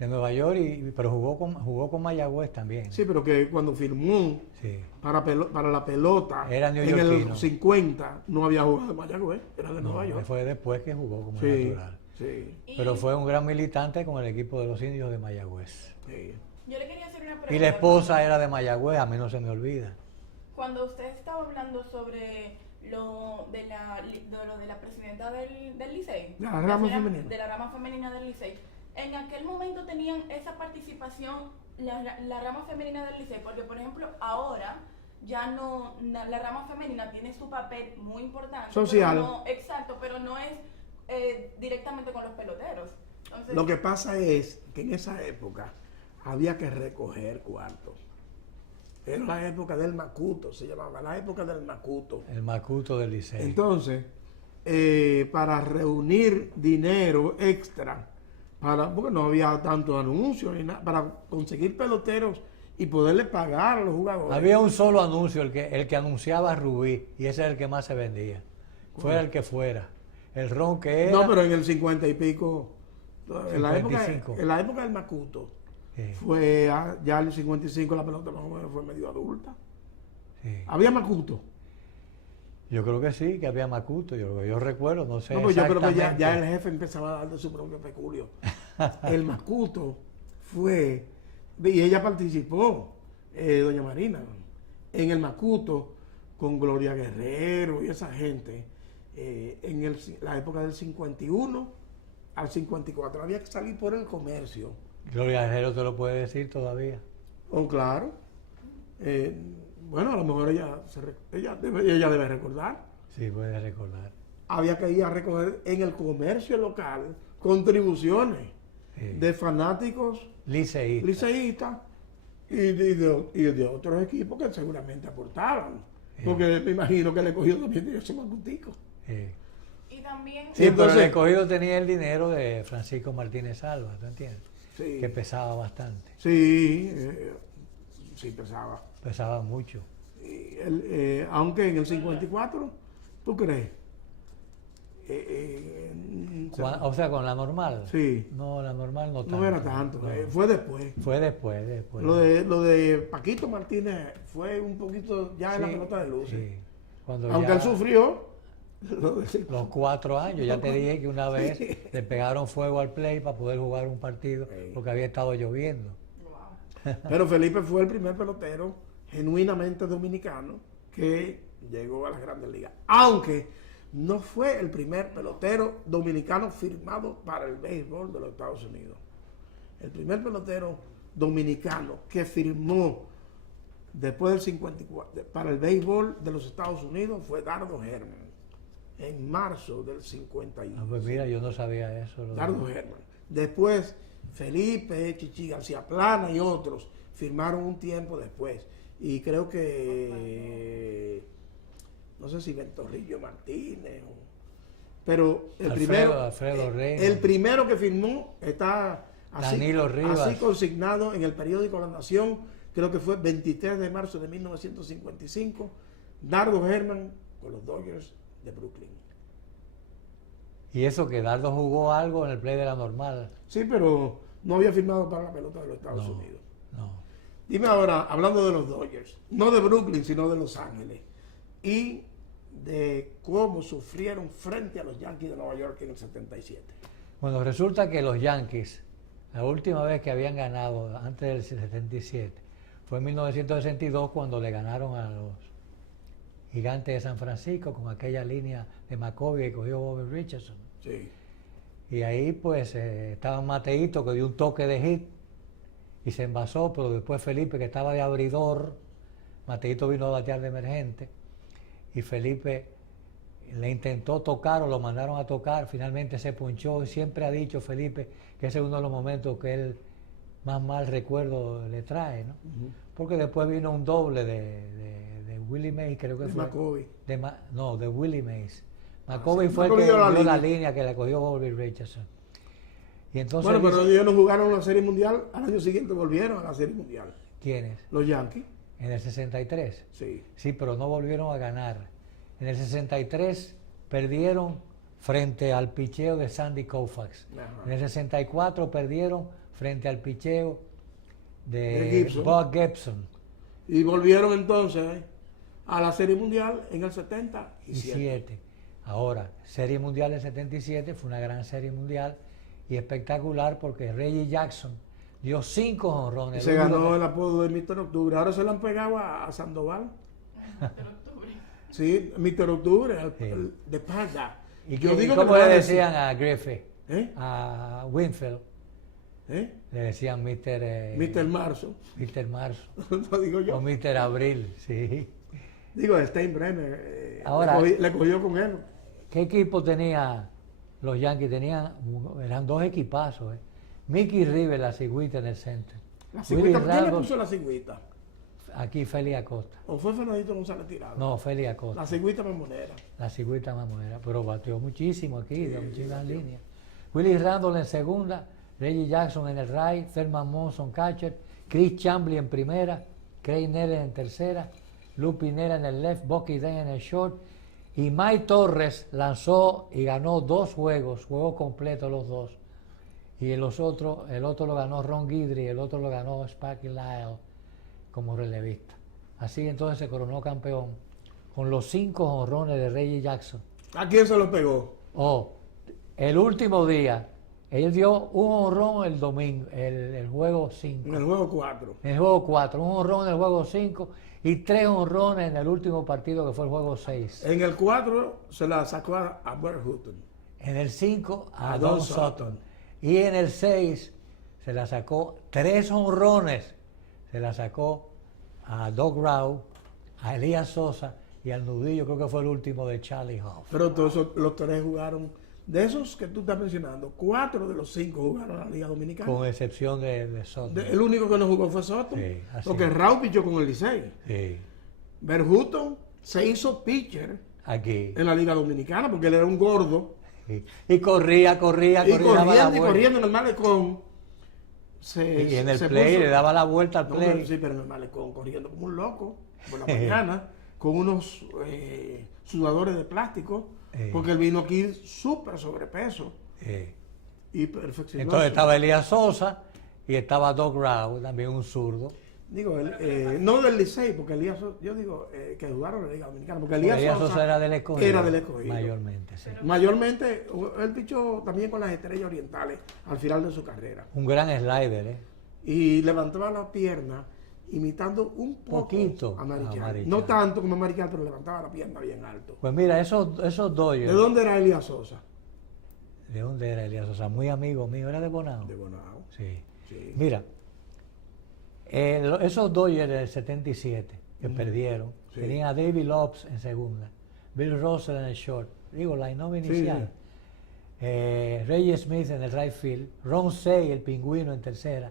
De Nueva York, pero jugó con Mayagüez también. Sí, pero que cuando firmó Sí. para la pelota Era en neoyorquino. el 50 no había jugado de Mayagüez, era de Nueva York. Fue después que jugó como Sí, natural. sí, Pero fue un gran militante con el equipo de los indios de Mayagüez. sí. Yo le quería hacer una pregunta. Y la esposa era de Mayagüez, a mí no se me olvida. Cuando usted estaba hablando sobre lo de la presidenta del Licey, De la rama señora- femenina. de la rama femenina del Licey, en aquel momento tenían esa participación la rama femenina del Licey, porque por ejemplo ahora ya no, la rama femenina tiene su papel muy importante. Social. Pero no, exacto, pero no es directamente con los peloteros. Entonces, Lo que pasa es que en esa época había que recoger cuartos. Era la época del Macuto, se llamaba, la época del Macuto. El Macuto del Licey. Entonces, para reunir dinero extra, porque no había tanto anuncio, para conseguir peloteros y poderle pagar a los jugadores. Había un solo anuncio, el que anunciaba a Rubí, y ese es el que más se vendía. Fuera el que fuera. El ron que era. No, pero en el 50 y pico, en la época, 55. en la época del Macuto, Sí, fue ya en el 55 la pelota más o menos fue medio adulta. sí. Había Macuto. Yo creo que sí, que había Macuto, yo recuerdo, no sé. No, pues yo creo que ya exactamente. el jefe empezaba a dar de su propio peculio. El Macuto fue, y ella participó, doña Marina, en el Macuto con Gloria Guerrero y esa gente, en la época del 51 al 54. Había que salir por el comercio. Gloria Guerrero te lo puede decir todavía. Oh, claro. Bueno, a lo mejor ella debe recordar. Sí, puede recordar. Había que ir a recoger en el comercio local contribuciones Sí. de fanáticos Liceísta. liceístas y de otros equipos que seguramente aportaban. Sí. Porque me imagino que el escogido también tenía ese macutico. Sí. y también Sí, pero entonces- el escogido tenía el dinero de Francisco Martínez Alba, ¿tú entiendes? Sí, Que pesaba bastante, sí, sí pesaba. pesaba mucho. Aunque en el 54, ¿tú crees? O sea, con la normal. Sí. No, la normal no tanto. No era tanto, No. fue después. Fue después. Lo de Paquito Martínez fue un poquito ya en la Sí, pelota de luces. sí. Cuando Aunque ya él sufrió los 4 años, ya te dije que una vez Sí. le pegaron fuego al play para poder jugar un partido Sí. porque había estado lloviendo. Wow. Pero Felipe fue el primer pelotero genuinamente dominicano que llegó a las grandes ligas. Aunque no fue el primer pelotero dominicano firmado para el béisbol de los Estados Unidos. El primer pelotero dominicano que firmó después del 54 para el béisbol de los Estados Unidos fue Dardo Herman, en marzo del 51. Ah, pues mira, yo no sabía eso. Dardo Herman. Después, Felipe, Chichi García Plana y otros firmaron un tiempo después. Y creo que, no sé si Ventorrillo Martínez, pero Alfredo Reyes. el primero que firmó está Danilo Rivas. así consignado en el periódico La Nación, creo que fue 23 de marzo de 1955, Dardo Herman con los Dodgers de Brooklyn. Y eso que Dardo jugó algo en el play de la normal. Sí, pero no había firmado para la pelota de los Estados No. Unidos. No. Dime ahora, hablando de los Dodgers, no de Brooklyn, sino de Los Ángeles, y de cómo sufrieron frente a los Yankees de Nueva York en el 77. Bueno, resulta que los Yankees, la última vez que habían ganado antes del 77, fue en 1962 cuando le ganaron a los Gigantes de San Francisco con aquella línea de McCovey que cogió Bobby Richardson. Sí. Y ahí pues estaba Mateito que dio un toque de hit y se envasó, pero después Felipe que estaba de abridor, Mateito vino a batear de emergente y Felipe le intentó tocar o lo mandaron a tocar, finalmente se punchó y siempre ha dicho Felipe que ese es uno de los momentos que él más mal recuerdo le trae, ¿no? Porque después vino un doble de Willie Mays, creo que De fue. McCovey. De Willie Mays. McCovey fue el McCovey que dio la dio la línea. línea que le cogió Bobby Richardson. Y entonces Bueno, pero dice, ellos no jugaron la Serie Mundial, al año siguiente volvieron a la Serie Mundial. ¿quiénes? Los Yankees, En el 63. sí. Sí, pero no volvieron a ganar. En el 63 perdieron frente al picheo de Sandy Koufax. Ajá. En el 64 perdieron frente al picheo De de Gibson. Bob Gibson. Y volvieron entonces a la Serie Mundial en el Y 77. 7. Ahora, Serie Mundial del 77 fue una gran Serie Mundial y espectacular porque Reggie Jackson dio 5 jonrones. Se ganó el apodo de Mr. Octubre. Ahora se lo han pegado a Sandoval. De octubre. Sí, Mr. Octubre, Sí. de Parda. ¿Y Yo digo cómo que le no decían a Griffith? ¿Eh? A Winfield. ¿Eh? Le decían Mr. Marzo. Mr. Marzo. No digo O yo. Mr. Abril, sí. Digo, Steinbrenner. Ahora- le cogió con él. ¿Qué equipo tenía los Yankees? Eran 2 equipazos. Mickey River, la cigüita en el centro. La Willie cigüita, ¿quién le Randolph, puso la cigüita? aquí Feli Acosta. ¿O fue Fernandito González Tirado? No, Feli Acosta. La cigüita mamonera. La cigüita mamera, pero bateó muchísimo aquí, de muchísimas bateó. líneas. Willie Randolph en segunda, Reggie Jackson en el right, Thurman Monson catcher, Chris Chambly en primera, Craig Neller en tercera, Lou Pineda en el left, Bucky Day en el short, y Mike Torres lanzó y ganó 2 juegos completos los 2. Y el otro lo ganó Ron Guidry, el otro lo ganó Sparky Lyle como relevista. Así entonces se coronó campeón con los 5 jonrones de Reggie Jackson. ¿A quién se lo pegó? El último día, él dio un jonrón el domingo, el juego 5. En el juego 4. En el juego 4, un jonrón en el juego 5 y 3 jonrones en el último partido que fue el juego 6. En el 4 se la sacó a Bert Hutton. En el 5 a A Don Don Sutton. Sutton. Y en el 6 se la sacó 3 jonrones. Se la sacó a Doug Rau, a Elías Sosa y al nudillo, creo que fue el último de Charlie Hough. Pero todos los 3 jugaron. De esos que tú estás mencionando, 4 de los 5 jugaron en la Liga Dominicana. Con excepción de Sutton. El único que no jugó fue Soto. Sí, así Porque es. Raúl pichó con el Licey. Sí, Bert Hutton se hizo pitcher aquí. en la Liga Dominicana porque él era un gordo. Sí. Y corría, Y daba la corriendo y vuelta. corriendo en el malecón. Y en el play le daba la vuelta al No, play. pero sí, pero en el malecón, corriendo como un loco por la mañana, con unos sudadores de plástico, porque él vino aquí súper sobrepeso y perfeccionó. Entonces estaba Elías Sosa y estaba Doc Rao, también un zurdo. Digo, no del Licey, porque Elías Sosa, yo digo que jugaron en la Liga Dominicana, porque Elías Sosa era del escogido. Era del escogido. Mayormente, sí. Mayormente, él pichó también con las Estrellas Orientales al final de su carrera. Un gran slider, Y levantaba la pierna imitando un poquito a Marichal. a Marichal. No tanto como Marichal, pero levantaba la pierna bien alto. Pues mira, esos Dodgers. ¿De dónde era Elías Sosa? ¿De dónde era Elías Sosa? Muy amigo mío, era de Bonao. De Bonao. Sí. Sí. Mira, esos Dodgers del 77 que perdieron, Sí. tenían a David Lopes en segunda, Bill Russell en el short, digo, la innova inicial, Reggie Smith en el right field, Ron Cey, el pingüino, en tercera,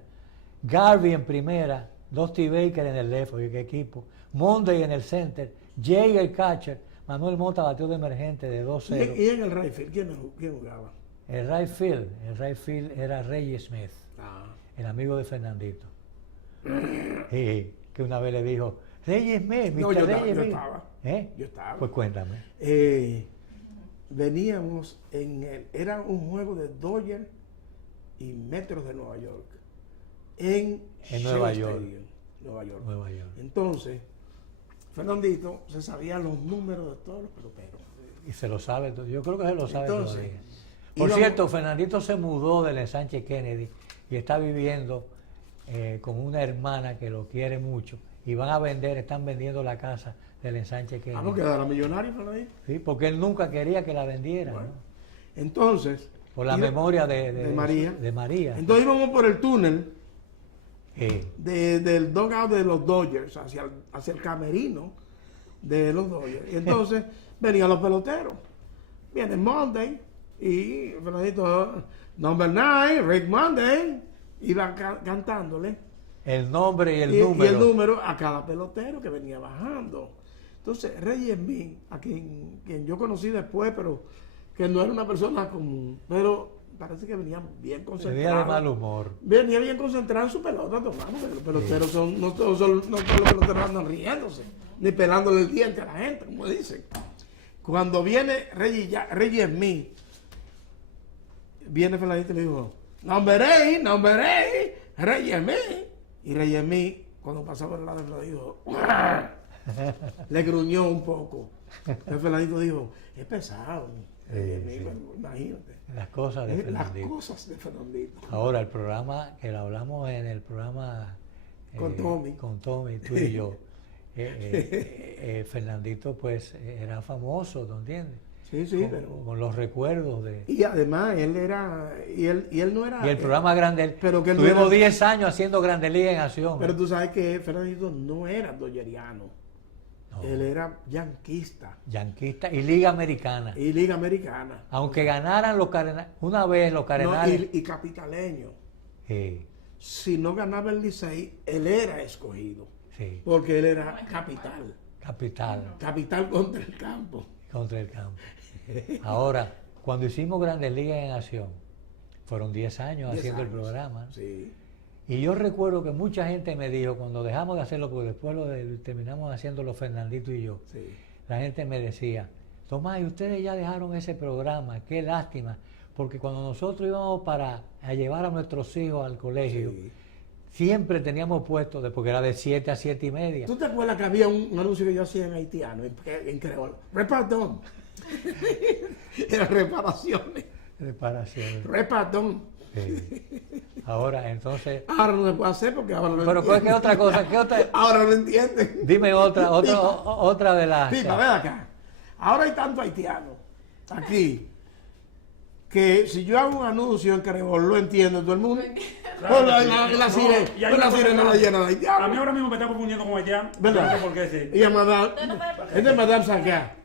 Garvey en primera, Dusty Baker en el left, oye, qué equipo, Monday en el center, Jay el catcher, Manuel Mota batió de emergente de 2-0. ¿Y en el right field quién jugaba? El right field era Reggie Smith, el amigo de Fernandito. Y que una vez le dijo, Reggie Smith, Mr. No, yo Reggie Smith. estaba. ¿Eh? Yo estaba. Pues cuéntame. Veníamos era un juego de Dodgers y Metros de Nueva York en Nueva Shea York. Stadium, Nueva York. Nueva York. Entonces, Fernandito se sabía los números de todos los peloteros. Y se lo sabe, yo creo que se lo sabe Entonces, todavía. Por cierto, Fernandito se mudó del ensanche Kennedy y está viviendo con una hermana que lo quiere mucho y están vendiendo la casa del ensanche Kennedy. Porque era millonario, Fernandito. Sí, porque él nunca quería que la vendiera. Bueno, ¿no? entonces, Por la memoria de María. De María. Entonces íbamos por el túnel Sí. del dugout de los Dodgers hacia el camerino de los Dodgers. Y entonces venían los peloteros. Viene Monday y Fernandito, number 9, Rick Monday, iba cantándole El nombre y el y número. el número a cada pelotero que venía bajando. Entonces, Reggie Smith, a quien yo conocí después, pero que no era una persona común, pero parece que venía bien concentrado. Tenía de mal humor. Venía bien concentrado en su pelota, tomando, que los peloteros no todos los peloteros andan riéndose, ni pelándole el diente a la gente, como dicen. Cuando viene Reggie Smith, viene Fernandito y le dijo, number 8, Reggie Smith. Y Reggie Smith, cuando pasaba por el lado de Fernandito, le gruñó un poco. El Fernandito dijo, es pesado. Sí. Imagínate. Las cosas de Las Fernandito. cosas de Fernandito. Ahora, el programa, que lo hablamos en el programa Con Tommy. Tú y yo. Fernandito, pues, era famoso, ¿no entiendes? Sí, pero... Con los recuerdos de... Y además, él era... Y él no era... Y el programa Grande... pero que él no tuvimos era- 10 años haciendo Grande Liga en acción. Pero tú sabes que Fernandito no era dodgeriano. No. Él era yanquista Yanquista y Liga Americana. y Liga Americana. Aunque ganaran los Cardenales... Una vez los No, Cardenales... y capitaleño. Sí, Si no ganaba el Licey, él era escogido. sí. Porque él era capital. Capital Contra el campo. contra el campo. Ahora, cuando hicimos Grandes Ligas en Acción, fueron 10 años 10 haciendo el años. programa. Sí. Y yo recuerdo que mucha gente me dijo, cuando dejamos de hacerlo, porque después terminamos haciéndolo Fernandito y yo, Sí. la gente me decía, Tomás, y ustedes ya dejaron ese programa, qué lástima, porque cuando nosotros íbamos a llevar a nuestros hijos al colegio, Sí. siempre teníamos puesto, porque era de 7 a 7 y media. ¿Tú te acuerdas que había un anuncio que yo hacía en haitiano, en creol? Repartón. Era reparaciones. Reparaciones. Repartón. Sí. Ahora, entonces, Ahora no se puede hacer porque ahora no pero ¿qué otra cosa? ¿Qué otra? Ahora no entienden. Dime otra Pipa. de las... Pipa, ven acá. Ahora hay tanto haitiano aquí que si yo hago un anuncio en Creol, lo entiende todo el mundo. Claro, La sí. sirena, Y hay la una cosa sirena la que- llena de A mí haitianos. ahora mismo me está confundiendo con haitiano. ¿Verdad? No sé por qué sí. Y a Madame, es de Madame Sanquea.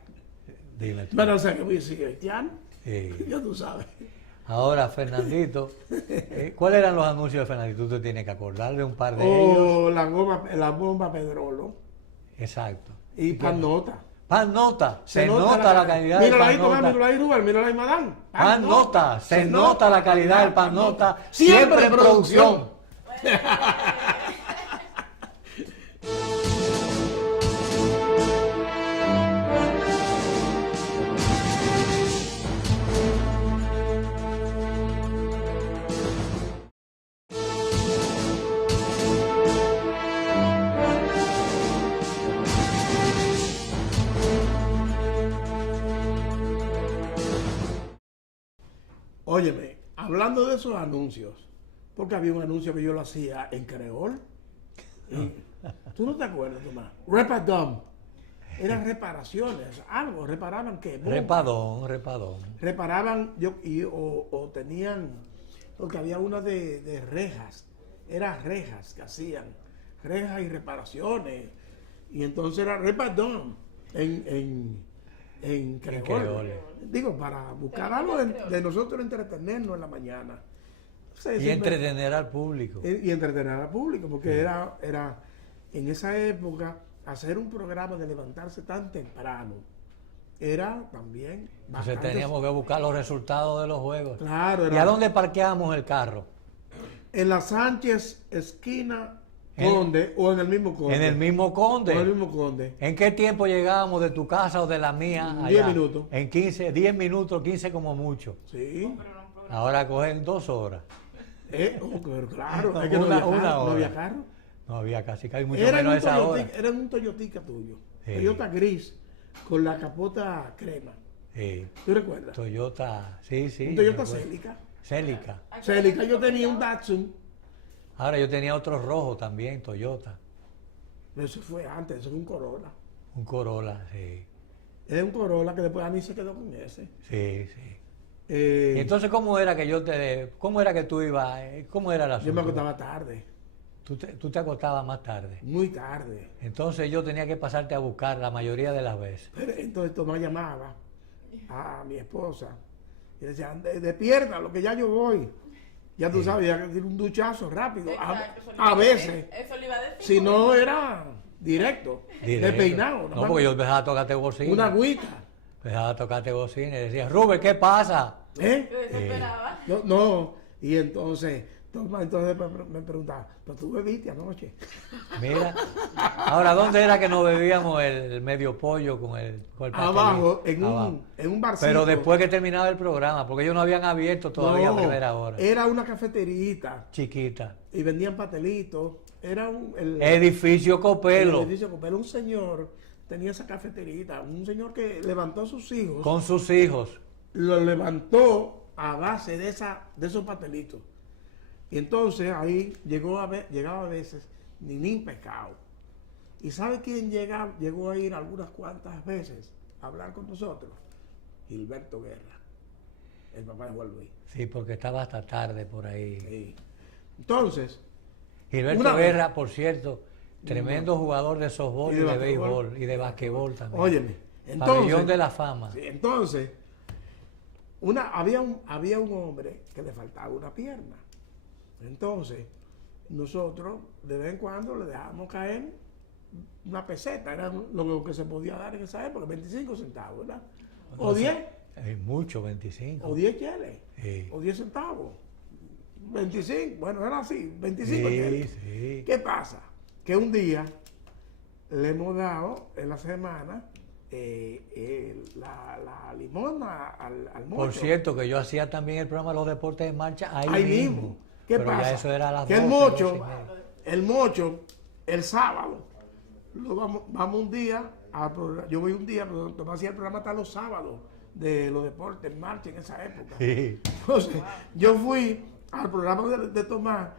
Dime tú. Madame Sanquea, voy a decir haitiano. Sí. Ya tú sabes. Ahora, Fernandito, ¿cuáles eran los anuncios de Fernandito? Tú te tienes que acordar de un par de ellos. O la bomba Pedrolo. Exacto. Y Pan Nota. Pan Nota, se nota la calidad del Mírala Pan ahí, Tomás, Nota. mírala ahí, Rubén, mírala ahí, Madame. Pan Nota, se nota la calidad del Pan Nota, siempre en producción. Óyeme, hablando de esos anuncios, porque había un anuncio que yo lo hacía en creol. ¿Tú no te acuerdas, Tomás? Repadom. Eran reparaciones, algo, reparaban qué. Repadón. Reparaban, o tenían, porque había una de rejas, eran rejas que hacían, rejas y reparaciones. Y entonces era Repadom en creol. creol. Digo, para buscar algo de nosotros entretenernos en la mañana. Sí, Y siempre- entretener al público. y entretener al público, porque era en esa época hacer un programa de levantarse tan temprano era también Entonces bastante- teníamos que buscar los resultados de los juegos. Claro, ¿Y era a dónde parqueamos el carro? en la Sánchez esquina En- Conde o en el mismo Conde. En el mismo O en Conde. el mismo Conde. ¿En qué tiempo llegábamos de tu casa o de la mía? 10 allá? minutos. En 10 minutos, 15 como mucho. Sí. Ahora cogen 2 horas. Pero claro, es que Una no hora. había carro. No había casi mucho Era menos a un esa hora. Toyotica, era un Toyotica tuyo. Sí. Toyota gris con la capota crema. Sí. ¿Tú recuerdas? Toyota, sí. Un Toyota me acuerdo. Celica. Celica. Celica, yo tenía un Datsun. Ahora yo tenía otro rojo también, Toyota. Eso fue antes, eso fue un Corolla. Un Corolla, sí. Era un Corolla que después a mí se quedó con ese. Sí, sí. Eh, Y entonces, ¿cómo era que tú ibas? ¿Cómo era la yo me acostaba tarde, Tú te acostabas más tarde. muy tarde. Entonces yo tenía que pasarte a buscar la mayoría de las veces. Pero entonces Tomás llamaba a mi esposa y decía, despierta, lo que ya yo voy. Ya tú sabes, ya que un duchazo rápido. Exacto, eso le A iba veces, Eso le iba a decir. si no era directo, Directo. despeinado. No, porque yo empezaba a tocarte bocina. Una agüita. Empezaba a tocarte bocina y decía, Rubén, ¿qué pasa? ¿Eh? Yo desesperaba. No. Y entonces, Tomás entonces me preguntaba, ¿pero tú bebiste anoche? Mira. Ahora, ¿dónde era que nos bebíamos el medio pollo con el pastelito? Abajo, Abajo. en un barcito. Pero después que terminaba el programa, porque ellos no habían abierto todavía a No, primera hora. Era una cafeterita Chiquita. y vendían pastelitos. Era el Edificio Copelo. edificio Copelo. Un señor tenía esa cafeterita, un señor que levantó a sus hijos, Con sus hijos. lo levantó a base de esos pastelitos. Y entonces ahí llegaba a veces Ninín Pescado. ¿Y sabe quién llegó a ir algunas cuantas veces a hablar con nosotros? Gilberto Guerra, el papá de Juan Luis. Sí, porque estaba hasta tarde por ahí. Sí. Entonces, Gilberto Una vez. Guerra, por cierto, tremendo jugador de softball Y y de de basquetbol. béisbol y de basquetbol también. óyeme, Pabellón entonces, de la fama. sí, entonces había un hombre que le faltaba una pierna. Entonces, nosotros de vez en cuando le dejábamos caer una peseta, era lo que se podía dar en esa época, 25 centavos, ¿verdad? O Entonces, 10, Es mucho, 25. o 10 cheles, Sí. o 10 centavos. 25, bueno, era así, 25 Sí, cheles. sí. ¿Qué pasa? Que un día le hemos dado en la semana la limosna al mocho. Por cierto, que yo hacía también el programa Los Deportes en Marcha ahí, Ahí mismo. mismo. ¿Qué Pero pasa? ya eso era a las que 12, el 12 mocho, y media. el sábado, vamos un día al programa. Yo voy un día, pero Tomás hacía el programa hasta los sábados de los deportes en marcha en esa época. Sí. Entonces, yo fui al programa de Tomás,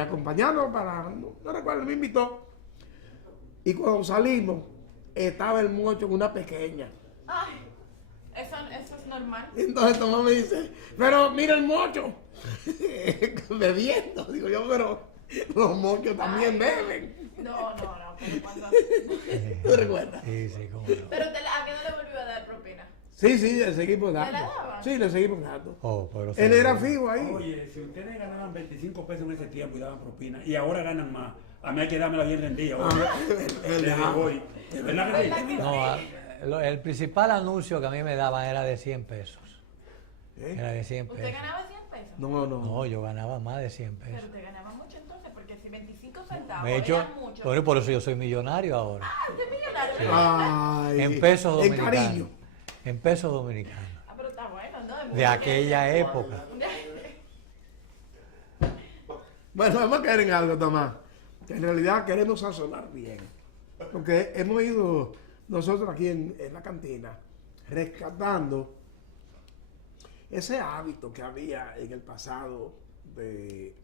acompañándolo no recuerdo, me invitó. Y cuando salimos, estaba el mocho en una pequeña. Ay, eso es normal. Entonces Tomás me dice, pero mira el mocho, bebiendo. Digo yo, pero los mochos también beben. No, pero cuando... ¿Tú recuerdas? Sí, sí, cómo no. Pero ¿a qué no le volvió a dar propina? Sí, le seguimos dando. ¿Le la daban? Sí, le seguimos dando. Oh, pero Él sí. era fijo ahí. Oye, si ustedes ganaban 25 pesos en ese tiempo y daban propina, y ahora ganan más, a mí hay que dármela bien rendida. Él Desde dejaba. hoy. ¿Verdad que sí? No, el principal anuncio que a mí me daban era de 100 pesos. ¿Eh? Era de 100 ¿Usted pesos. ganaba 100 pesos? No. No, yo ganaba más de 100 Pero pesos. usted ganaba mucho entonces, porque si 25 centavos Me he hecho, eran mucho. por eso yo soy millonario ahora. Ah, usted es millonario. Ay, En pesos en dominicanos. cariño. En pesos dominicanos. Ah, pero está bueno, ¿no? De aquella época. Bueno, vamos a caer en algo, Tomás. Que en realidad queremos sazonar bien. Porque hemos ido nosotros aquí en la cantina rescatando ese hábito que había en el pasado de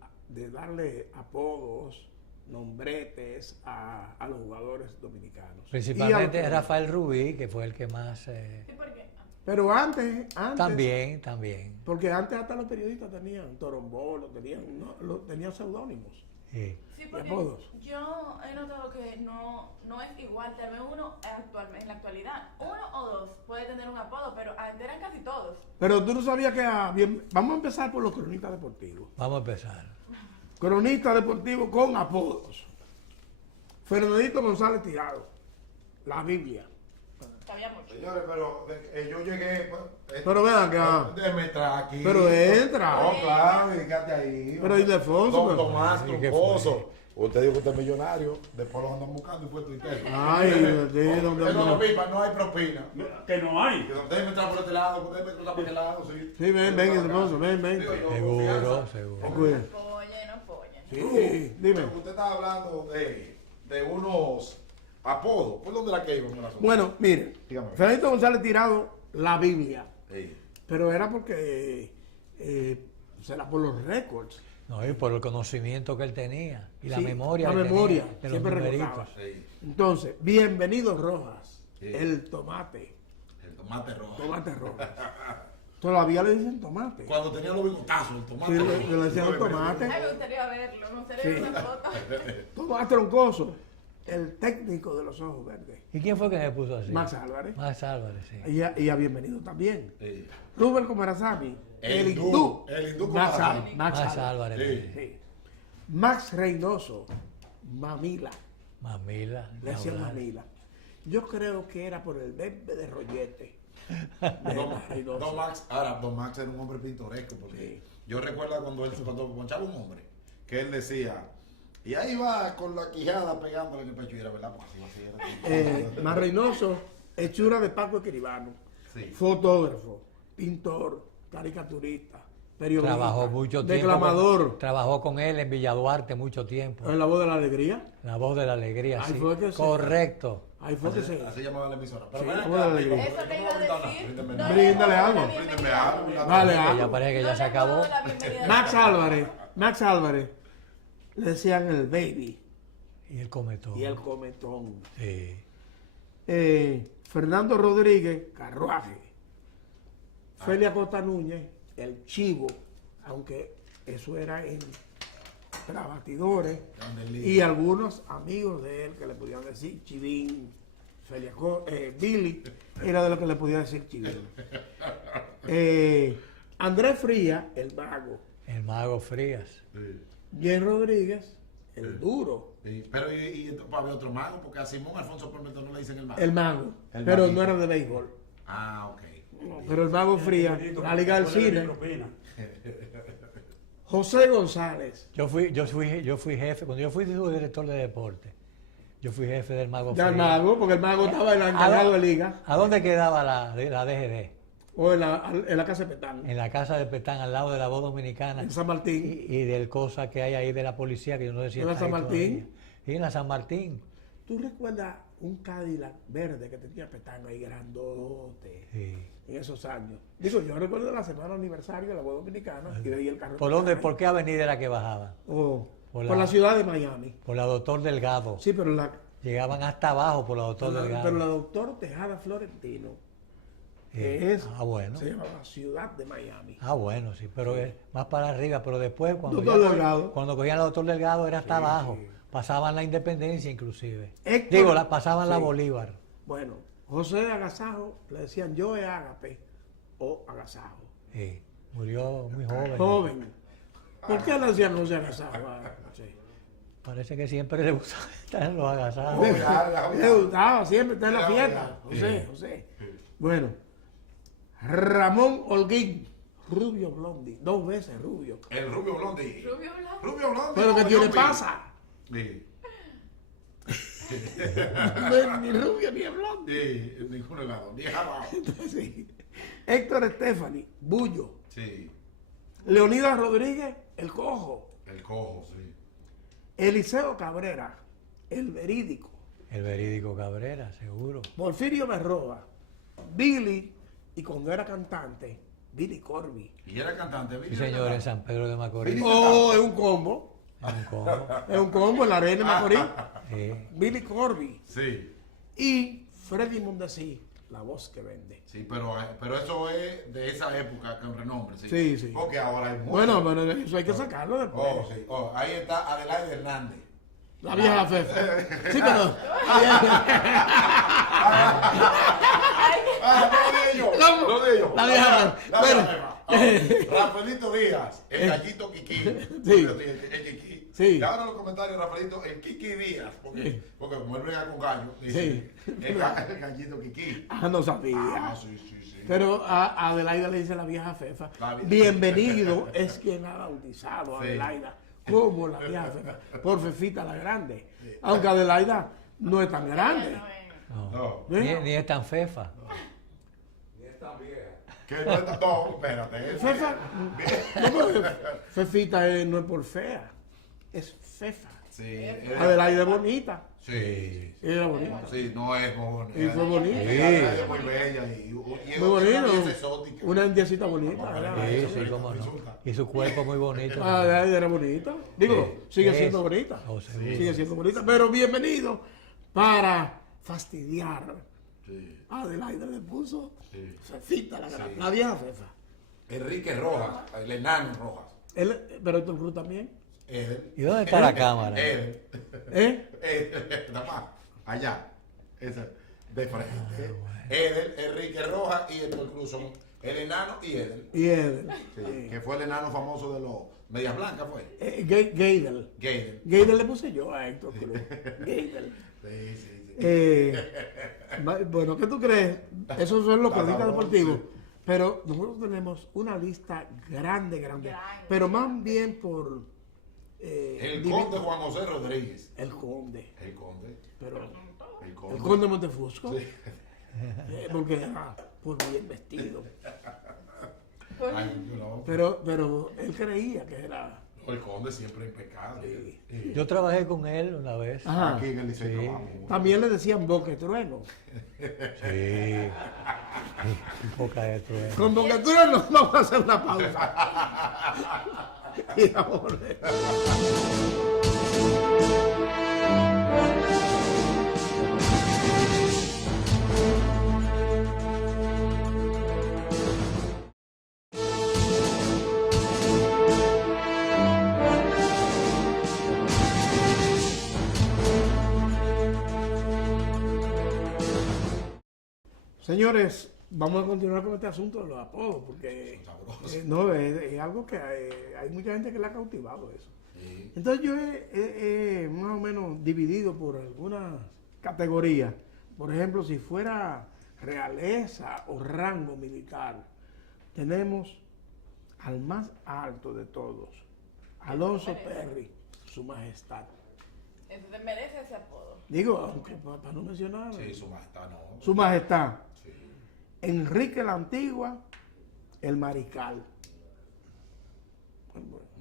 darle apodos, nombretes a los jugadores dominicanos. Principalmente Y a los- Rafael Rubí, que fue el que más... ¿Y por qué? Pero antes, también. porque antes hasta los periodistas tenían torombolo, tenían seudónimos. Sí. Sí, Y apodos. porque yo he notado que no es igual, tal vez uno actualmente, en la actualidad, uno o dos puede tener un apodo, pero antes eran casi todos. Pero tú no sabías que vamos a empezar por los cronistas deportivos. Vamos a empezar. Cronistas deportivos con apodos. Fernandito González Tirado, la Biblia. Había mucho. Señores, pero yo llegué. Pero vean acá. Déjeme entrar aquí. Pero entra. No, claro, fíjate ahí. Pero Ildefonso, Don pero- Tomás Ay, ¿qué Troncoso. Usted dijo que usted es millonario. Después lo andan buscando y fue tuitero. Ay, sí, no, no, pipa, no hay propina. Que no hay. Que déjeme entrar por este lado, déjeme entrar por este lado, sí. Sí, ven, Ildefonso, ven. Digo yo, Seguro, confianza. seguro. Cuida. Pollen, no pollen. Sí, dime. Pero usted estaba hablando de unos apodos. ¿Por dónde la que iba? Bueno, mire, Dígame. Fernandito González Tirado, la Biblia. Sí. Pero era porque será por los récords. No, y por el conocimiento que él tenía y la Sí, memoria la que memoria, tenía de los siempre numeritos. recordaba. Sí. Entonces, bienvenido Rojas, Sí. el tomate, El tomate rojo. tomate Rojas. Todavía le dicen tomate. Cuando tenía los bigotazos, el tomate Sí, rojo. le decían el tomate. Ay, me gustaría verlo, me gustaría ver Sí. una foto. Tomás Troncoso, el técnico de los ojos verdes. ¿Y quién fue que se puso así? Max Álvarez. Max Álvarez, sí. Y a bienvenido también. Sí. Rubén Comarazami, El el hindú. hindú. El hindú Max Comarazami. Max Álvarez. Sí. Sí. Max Reynoso, Mamila. Mamila. Le decían Laudar. Mamila. Yo creo que era por el bebé de rollete. de Don, Max Reynoso. Don Max, ahora, Don Max era un hombre pintoresco, porque Sí. yo recuerdo cuando ponchaba un hombre, que él decía, y ahí va con la quijada pegándole en el pecho, y era verdad, porque así era. Max Reynoso, hechura de Paco Escribano. Sí. Fotógrafo, pintor, caricaturista, periodista. Trabajó mucho tiempo. declamador. Trabajó con él en Villa Duarte mucho tiempo. En La Voz de la Alegría. La voz de la alegría, Ahí sí. fue que se- Correcto. Ahí fue que se... Así llamaba la emisora. Pero Sí, ven ¿cómo acá, le amigo, digo? Eso te iba a decir. Bríndame no algo. le Bríndale hemos dado algo. la Bríndame bienvenida. algo, una Dale, tarjeta. algo. Ya parece que No ya le se hemos acabó. dado la bienvenida. Max Álvarez, le decían el baby Y el cometón. y el cometón. Sí. Fernando Rodríguez, Carruaje. Felia Costa Núñez, el chivo, aunque eso era en bastidores. Grandes ligas. Y algunos amigos de él que le podían decir Chivín, Billy, era de lo que le podía decir Chivín. Andrés Frías, el mago. El mago Frías. Sí. Jen Rodríguez, el duro. Sí. Pero y había otro mago, porque a Simón Alfonso Pormentor no le dicen el mago. El mago. El Pero maguito. no era de béisbol. Ah, ok. No, pero el mago Frías, la Liga del Cine. Propina. José González. Yo fui jefe, cuando yo fui director de deporte, yo fui jefe del mago Ya el Frías. mago, porque el mago estaba en el encargado de liga. ¿A dónde quedaba la DGD? O en la casa de Petán. En la casa de Petán, al lado de la voz dominicana. En San Martín. Y del cosa que hay ahí de la policía, que yo no sé si ¿En la está San ahí Martín? todavía. Sí, en la San Martín. ¿Tú recuerdas un Cadillac verde que tenía Petán ahí grandote Sí. en esos años? Digo, yo recuerdo la semana aniversario de la voz dominicana y veía el carro. ¿Por dónde? ¿Por qué avenida era que bajaban? Oh, Por por la- la ciudad de Miami. Por la Doctor Delgado. Sí, pero la, Llegaban hasta abajo por la Doctor Delgado. pero la doctor Tejada Florentino, que es, bueno. se llama la ciudad de Miami. Bueno, sí, pero es más para arriba. Pero después, cuando, Doctor ya Delgado. cuando cogían la Doctor Delgado, era hasta abajo. Pasaban la Independencia, inclusive. Héctor- Pasaban la Sí. Bolívar. Bueno, José Agasajo le decían yo es Ágape o Agasajo. Sí. Murió muy joven. Joven. ¿Por qué le decían José Agasajo? Sí. Parece que siempre le gustaba estar en los agasados. Oh, ya, Le gustaba siempre estar en la Ya, fiesta. ya. José. Bueno, Ramón Holguín, Rubio Blondi, 2 veces Rubio. El Rubio Blondi. Rubio blanco. Rubio Blondi. Pero ¿qué no, tiene yo vi. pasa? Sí. No es ni Rubio ni es Blondi. Sí, ninguno lado. Ni abajo. Sí. Héctor Estefani, Bullo. Sí. Leonidas Rodríguez, el cojo. El cojo, sí. Eliseo Cabrera, el verídico. El verídico Cabrera, seguro. Porfirio Berroa, Billy, y cuando era cantante, Billy Corby. Y era cantante, Sí, señor, en San Pedro de Macorís. Oh, es un combo. Es un combo. Es un combo en la arena de Macorís. Sí. Billy Corby. Sí, Y Freddy Mondesi, la voz que vende. sí, pero eso es de esa época con renombre, sí. Sí, sí. Porque ahora hay mucho. Bueno, pero eso hay que sacarlo después. Oh, sí. Oh, ahí está Adelaide Hernández. La vieja Fefa. Sí, pero. Ah, no de ellos. ¿Cómo? No de ellos. La vieja La Fefa. vieja Fefa. Rafaelito Díaz, el gallito Kiki. Sí. El Kiki. Sí. Y ahora en los comentarios, Rafaelito, el Kiki Díaz. Porque como él brega con gallo, dice, Sí. el gallito Kiki. Ah, no sabía. Ah, sí, sí, sí. Pero a Adelaida le dice la vieja Fefa. La vieja- Bienvenido es quien ha bautizado a Sí. Adelaida como la vieja Fefa. Por Fefita la grande. Aunque Adelaida no es tan grande. No. No. Ni es tan fefa. Que no está. No, espérate. Fefa, no, porque Fefita no es por fea, es Fefa. Sí. Adelaida es bonita. Sí. Era bonita. Sí, no es bonita. Y fue bonita. Ella es muy bella y Muy es bonita. una belleza exótica. Una indiecita bonita. ¿verdad? Sí, sí, cómo no. Y su cuerpo muy bonito. Adelaida era bonita. Digo, sigue Es. siendo bonita. Oh, seguro. Sigue siendo bonita. Pero bienvenido para fastidiar. Sí. Adelaida le puso Sí. Fefita la grande. Sí. La vieja Fefa. Enrique Rojas, el enano Rojas. Pero Héctor Cruz también. Él. ¿Y dónde está la cámara? Él. ¿Eh? Nada más. Allá. Ese. De frente. Edel, Enrique Rojas y Héctor Cruz son el enano y Edel. Y él. Sí, que fue el enano famoso de los Medias Blancas, fue. Geidel. Gaydel. Geidel le puse yo a Héctor Cruz. Geidel. Sí, sí, sí. Bueno, ¿qué tú crees? Esos son los Está cronistas sabroso, deportivos. sí. Pero nosotros tenemos una lista grande. Pero más bien por... El divi- conde Juan José Rodríguez. El conde. El conde. Pero El conde. el conde Montefusco. Sí. Porque era por bien vestido. Ay, yo no. Pero él creía que era... El conde siempre impecable. Sí. Yo trabajé con él una vez. Ajá. Aquí en el liceo Sí. trabajamos. También le decían boquetrueno. Sí. Boca de trueno. Con boquetrueno vamos a hacer una pausa. Y vamos a volver. Señores, vamos a continuar con este asunto de los apodos, porque no, es algo que hay mucha gente que le ha cautivado eso. Sí. Entonces yo he más o menos dividido por algunas categorías. Por ejemplo, si fuera realeza o rango militar, tenemos al más alto de todos, Alonso Perry, su majestad. Entonces merece ese apodo. Digo, aunque para no mencionar, Sí, su majestad no. su majestad. Sí. Enrique la Antigua, el mariscal.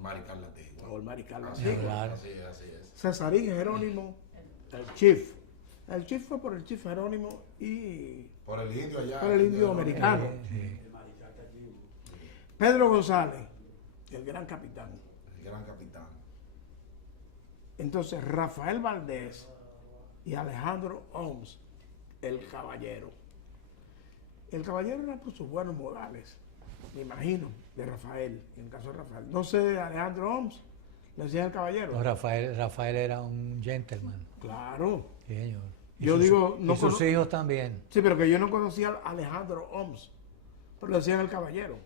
Marical la Antigua. O el mariscal la Así Antigua. Claro. Así es, así es. Cesarín Jerónimo, el chief. El chief fue por el chief Jerónimo y Por el indio allá. por el indio americano. Pedro González, el gran capitán. El gran capitán. Entonces, Rafael Valdés y Alejandro Oms, el caballero. El caballero era por sus buenos modales, me imagino, de Rafael, en el caso de Rafael. No sé, de Alejandro Oms, le decía el caballero. No, Rafael era un gentleman. Claro. Sí, señor. Y Yo sus- digo, no y sus cono- hijos también. Sí, pero que yo no conocía a Alejandro Oms, pero le decían el caballero.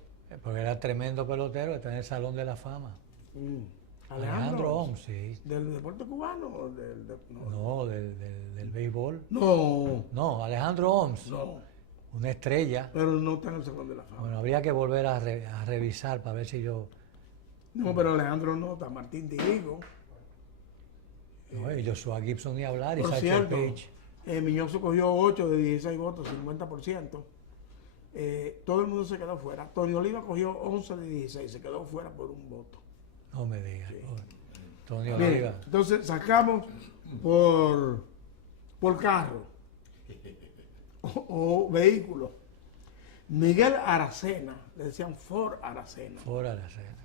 Porque era tremendo pelotero, está en el Salón de la Fama. Mm. Alejandro Oms, sí. ¿Del deporte cubano o no? No, del béisbol. No, No, Alejandro Oms, no, una estrella. pero no está en el Salón de la Fama. Bueno, habría que volver a revisar para ver si yo... No, pero Alejandro no, está Martín Dirigo. No, y Joshua Gibson ni hablar, y Por Sacho cierto, Pitch. Miñoso cogió 8 de 16 votos, 50%. Todo el mundo se quedó fuera. Tony Oliva cogió 11 de 16, se quedó fuera por un voto. No me digas. Tony Bien, Oliva. entonces sacamos por carro o vehículo. Miguel Aracena, le decían Ford Aracena. Fuera de la cena.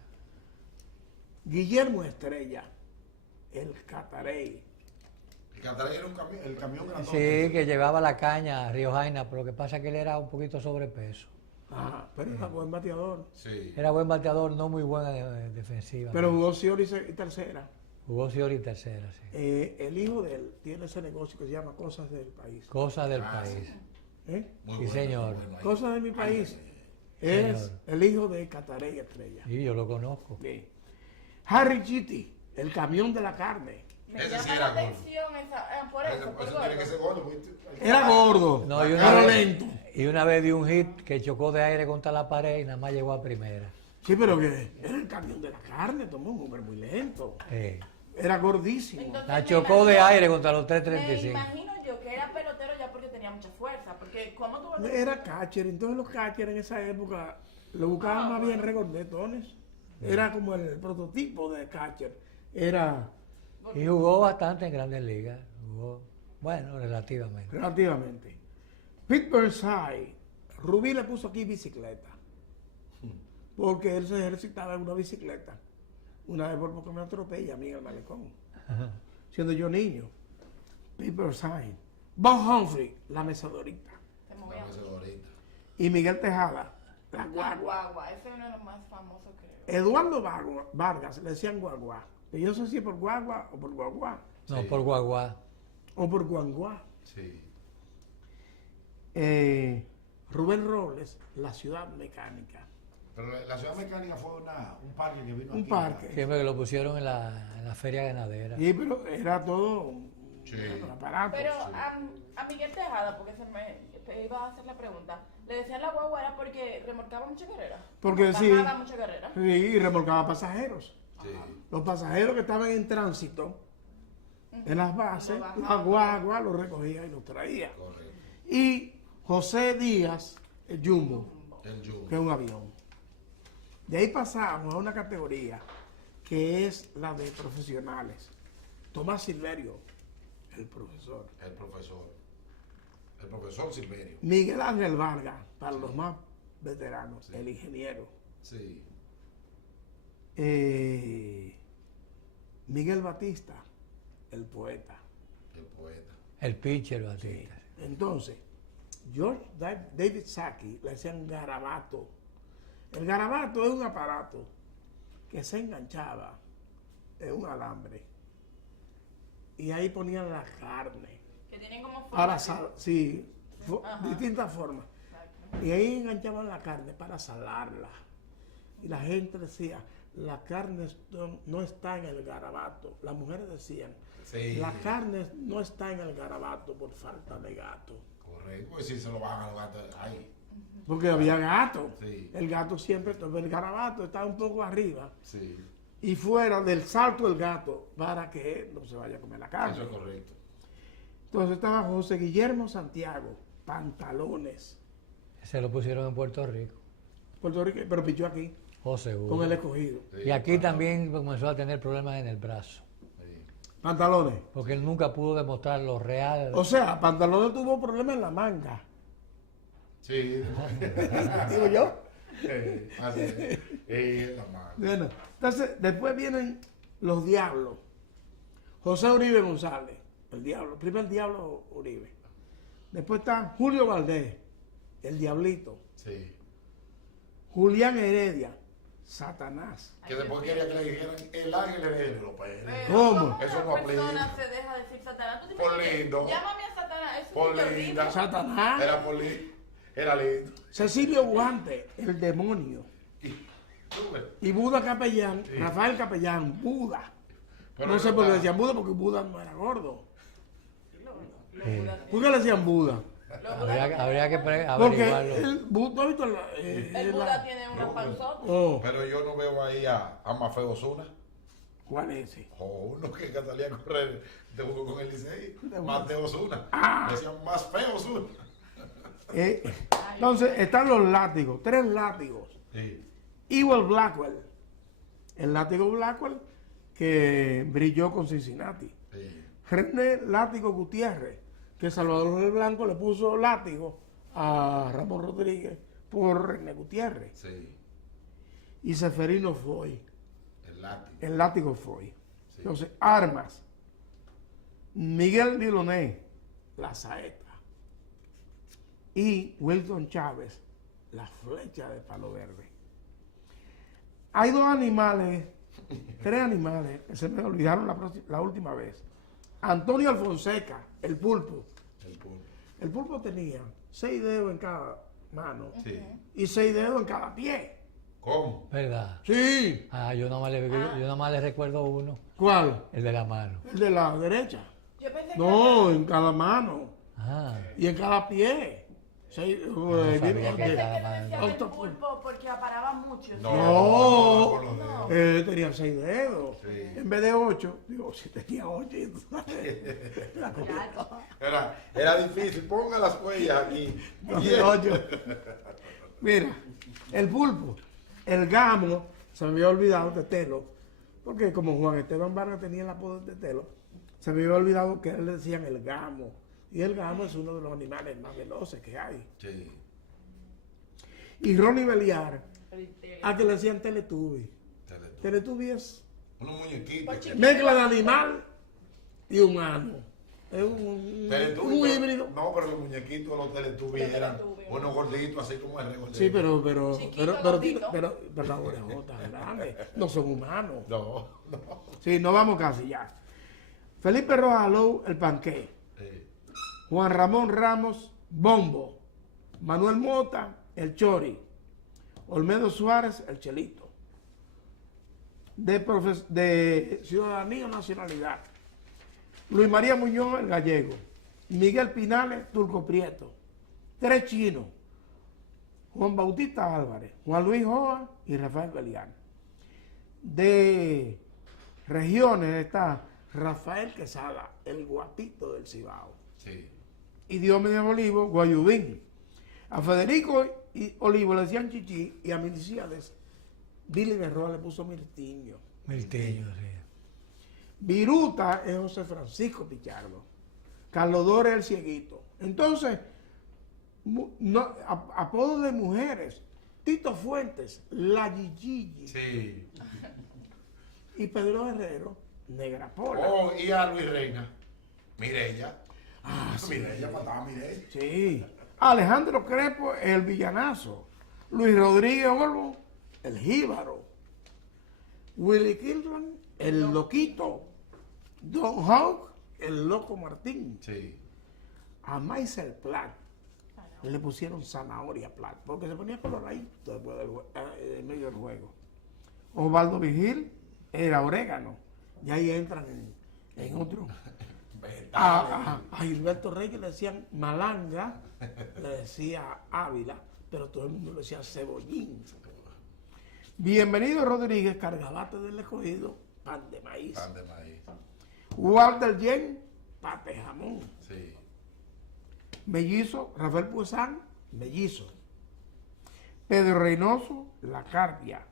Guillermo Estrella, el Catarey. El Catarey era el camión grandote. Sí, que llevaba la caña a Río Jaina, pero lo que pasa es que él era un poquito sobrepeso. Ajá, pero era buen bateador. Sí. Era buen bateador, no muy buena defensiva. Pero jugó Scioli y tercera. Jugó Scioli tercera, sí. El hijo de él tiene ese negocio que se llama Cosas del País. Cosas del Ah, país. ¿Eh? Muy Sí, bueno, señor. muy bueno ahí. Cosas de mi país. Señor. Es el hijo de Catarey Estrella. Y yo lo conozco. Sí. Harry Chitty, el camión de la carne. Me Ese llama sí la era gordo. atención por eso, por Eso tiene que gordo. ser gordo. ¿viste? Era gordo, No, pero lento. y una vez dio un hit que chocó de aire contra la pared y nada más llegó a primera. Sí, pero que era el camión de la carne, tomó un hombre muy lento. Era gordísimo. Entonces, La me chocó de imagino- aire contra los Me 335. imagino yo que era pelotero ya porque tenía mucha fuerza. Porque, ¿cómo tú vas a- Era catcher, entonces los catchers en esa época lo buscaban más bien regordetones. Era como el prototipo de catcher. Era Y jugó bastante en Grandes Ligas. Jugó, bueno, relativamente. relativamente. Pete Burnside, Rubí le puso aquí bicicleta. Porque él se ejercitaba en una bicicleta. Una vez por poco me atropella a mí en el malecón. Siendo yo niño. Pete Burnside. Bob Humphrey, la mesadorita. Se movía No, ese mucho. ahorita. Y Miguel Tejada, la La guagua. guagua, ese es uno de los más famosos, creo. Eduardo Vargas le decían guagua. Y yo no sé si por guagua o por guagua. No, Sí. por Guaguá. O por guanguá. Sí. Rubén Robles, la ciudad mecánica. Pero la ciudad mecánica fue un parque que vino Un aquí. parque. Siempre que lo pusieron en la feria ganadera. Sí, pero era todo un Sí. aparato. Pero sí. a Miguel Tejada, porque te iba a hacer la pregunta, le decían la guagua era porque remolcaba mucha carrera. Porque sí. Bajaba mucha carrera. Sí, y remolcaba pasajeros. Sí. Los pasajeros que estaban en tránsito en las bases, Lo la bajaba. guagua los recogía y los traía. Correcto. Y José Díaz, el Jumbo, El Jumbo. que es un avión. De ahí pasamos a una categoría que es la de profesionales. Tomás Silverio, el profesor. El profesor Silverio. Miguel Ángel Vargas, para los más veteranos, el ingeniero. Sí. Miguel Batista, el poeta. El poeta. El pitcher Batista. Entonces, George David Saki le decían garabato. El garabato es un aparato que se enganchaba en un alambre y ahí ponían la carne Que tienen como forma para así. sí, Ajá. distintas formas. Exacto. Y ahí enganchaban la carne para salarla. Y la gente decía, la carne no está en el garabato. Las mujeres decían, Sí. la carne no está en el garabato por falta de gato. Correcto. Pues sí, se lo bajan a los gatos ahí. Porque había gato. Sí. El gato siempre, el garabato está un poco arriba Sí. y fuera del salto del gato para que no se vaya a comer la carne. Eso es correcto. Entonces estaba José Guillermo Santiago, pantalones. Se lo pusieron en Puerto Rico. Puerto Rico, pero pichó aquí, José con Hugo. el escogido. Sí, Y aquí claro. también comenzó a tener problemas en el brazo. Sí. Pantalones. Porque él nunca pudo demostrar lo real. O sea, pantalones tuvo problemas en la manga. Sí. Digo yo. Así es. La mano. Bueno, entonces, después vienen los diablos. José Uribe González, el diablo, el primer diablo Uribe. Después está Julio Valdés, el diablito. Sí. Julián Heredia, Satanás. Que después quería que le dijeran el ángel de los Pérez. Pero ¿Cómo? Eso una no aplica. persona se deja decir Satanás? ¿Tú te Por imaginas? lindo. Llámame a Satanás. Eso Por es horrible. linda. Satanás. Era por era lindo. Cecilio Guante, el demonio. Y, tú ves. Y Buda Capellán, Rafael Capellán, Buda. Pero No sé no por qué está- decían Buda, porque Buda no era gordo. Los Budas ¿Por qué le decían Buda? Los Budas Habría que Porque averiguarlo. el Buda, ¿no has visto El Buda tiene una panzota. Oh, Pero yo no veo ahí a Mafeo Osuna. ¿cuál es ese? O uno que salía a correr de juego con el Licey. Más de Osuna. Ah. Decían más feo Osuna. Entonces están los látigos, 3 látigos. Sí. Ewell Blackwell, el látigo Blackwell que brilló con Cincinnati. Sí. René Látigo Gutiérrez, que Salvador del Blanco le puso látigo a Ramón Rodríguez por René Gutiérrez. Sí, Y Seferino Foy, el látigo. el látigo Foy. Sí. Entonces, armas. Miguel Diloné, la saeta. Y Wilson Chávez, la flecha de palo verde. Hay dos animales, tres animales que se me olvidaron la última vez. Antonio Alfonseca, el pulpo. El pulpo. El pulpo tenía 6 dedos en cada mano Sí. y 6 dedos en cada pie. ¿Cómo? ¿Verdad? Sí. Ah, yo nada más le recuerdo uno, ¿Cuál? el de la mano. El de la derecha. Yo pensé No, en cada mano Ah, y en cada pie. Seis, sabía que, yo que pensé estaba que mal. decían el pulpo porque aparaba mucho. No, por los dedos. tenía 6 dedos. Sí. En vez de 8, digo, si tenía 8. Era difícil, ponga las huellas aquí. Entonces, 8. Mira, el pulpo, el gamo, se me había olvidado de Telo, porque como Juan Esteban Vargas tenía el apodo de Telo, se me había olvidado que a él le decían el gamo. Y el gamo es uno de los animales más veloces que hay. Sí. Y Ronnie Beliar, a que le decían Teletubby. Teletubby. Teletubby es Unos muñequitos. que- mezcla de animal y humano. Es un Teletubby, un pero- híbrido. No, pero los muñequitos de los Teletubbies Los eran Teletubbies. unos gorditos, así como el gordito. Sí, pero Chiquito, gordito. la orejota es grande. No son humanos. No, no. Sí, no vamos casi ya. Felipe Rojas Alou, el panqué. Sí. Juan Ramón Ramos, Bombo. Manuel Mota, el Chori. Olmedo Suárez, el Chelito. De Ciudadanía o Nacionalidad. Luis María Muñoz, el Gallego. Miguel Pinales, Turco Prieto. 3 chinos. Juan Bautista Álvarez, Juan Luis Joa y Rafael Beliar. De regiones está Rafael Quesada, el guapito del Cibao. Sí. Y Diomedes Olivo, Guayubín. A Federico y Olivo le decían Chichi y a Miliciades, Billy Berroa le puso Mirtiño. Milteño, sí. Viruta es José Francisco Pichardo. Carlos Dores el Cieguito. Entonces, apodo de mujeres. Tito Fuentes, la Gigi. Sí. Y Pedro Herrero, Negra Pola. Oh, y a Luis Reina. Mireya. Ah, sí. Mireya mataba a Mireya. Sí. Alejandro Crepo, el villanazo. Luis Rodríguez Olmo, el jíbaro. Willie Kilran, el loquito. Don Hawk, el loco Martín. Sí. A Maisel Plat le pusieron zanahoria Plat, porque se ponía coloradito después del medio del juego. Osvaldo Vigil era orégano. Y ahí entran en otro. A Gilberto Reyes le decían malanga, le decía Ávila, pero todo el mundo le decía cebollín. Bienvenido Rodríguez, cargabate del escogido, pan de maíz. Pan de maíz. Walter Yen, pate jamón. Sí. Mellizo, Rafael Puesán, mellizo. Pedro Reynoso, la carpia.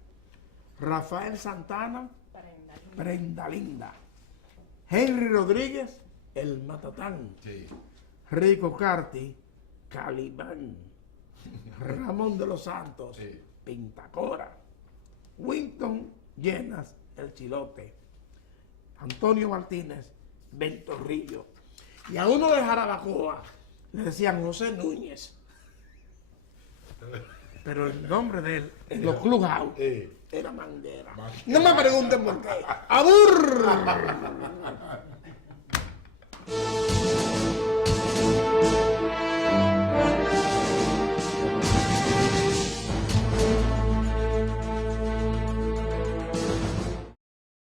Rafael Santana, prenda linda. Henry Rodríguez, el matatán. Sí. Rico Carti, Calimán. Ramón de los Santos, Sí. Pintacora. Winton Llenas, el chilote. Antonio Martínez, Ventorrillo. Y a uno de Jarabacoa le decían José Núñez. Pero el nombre de él, en los clubhouse, era Manguera. No me pregunten por qué. ¡Abur!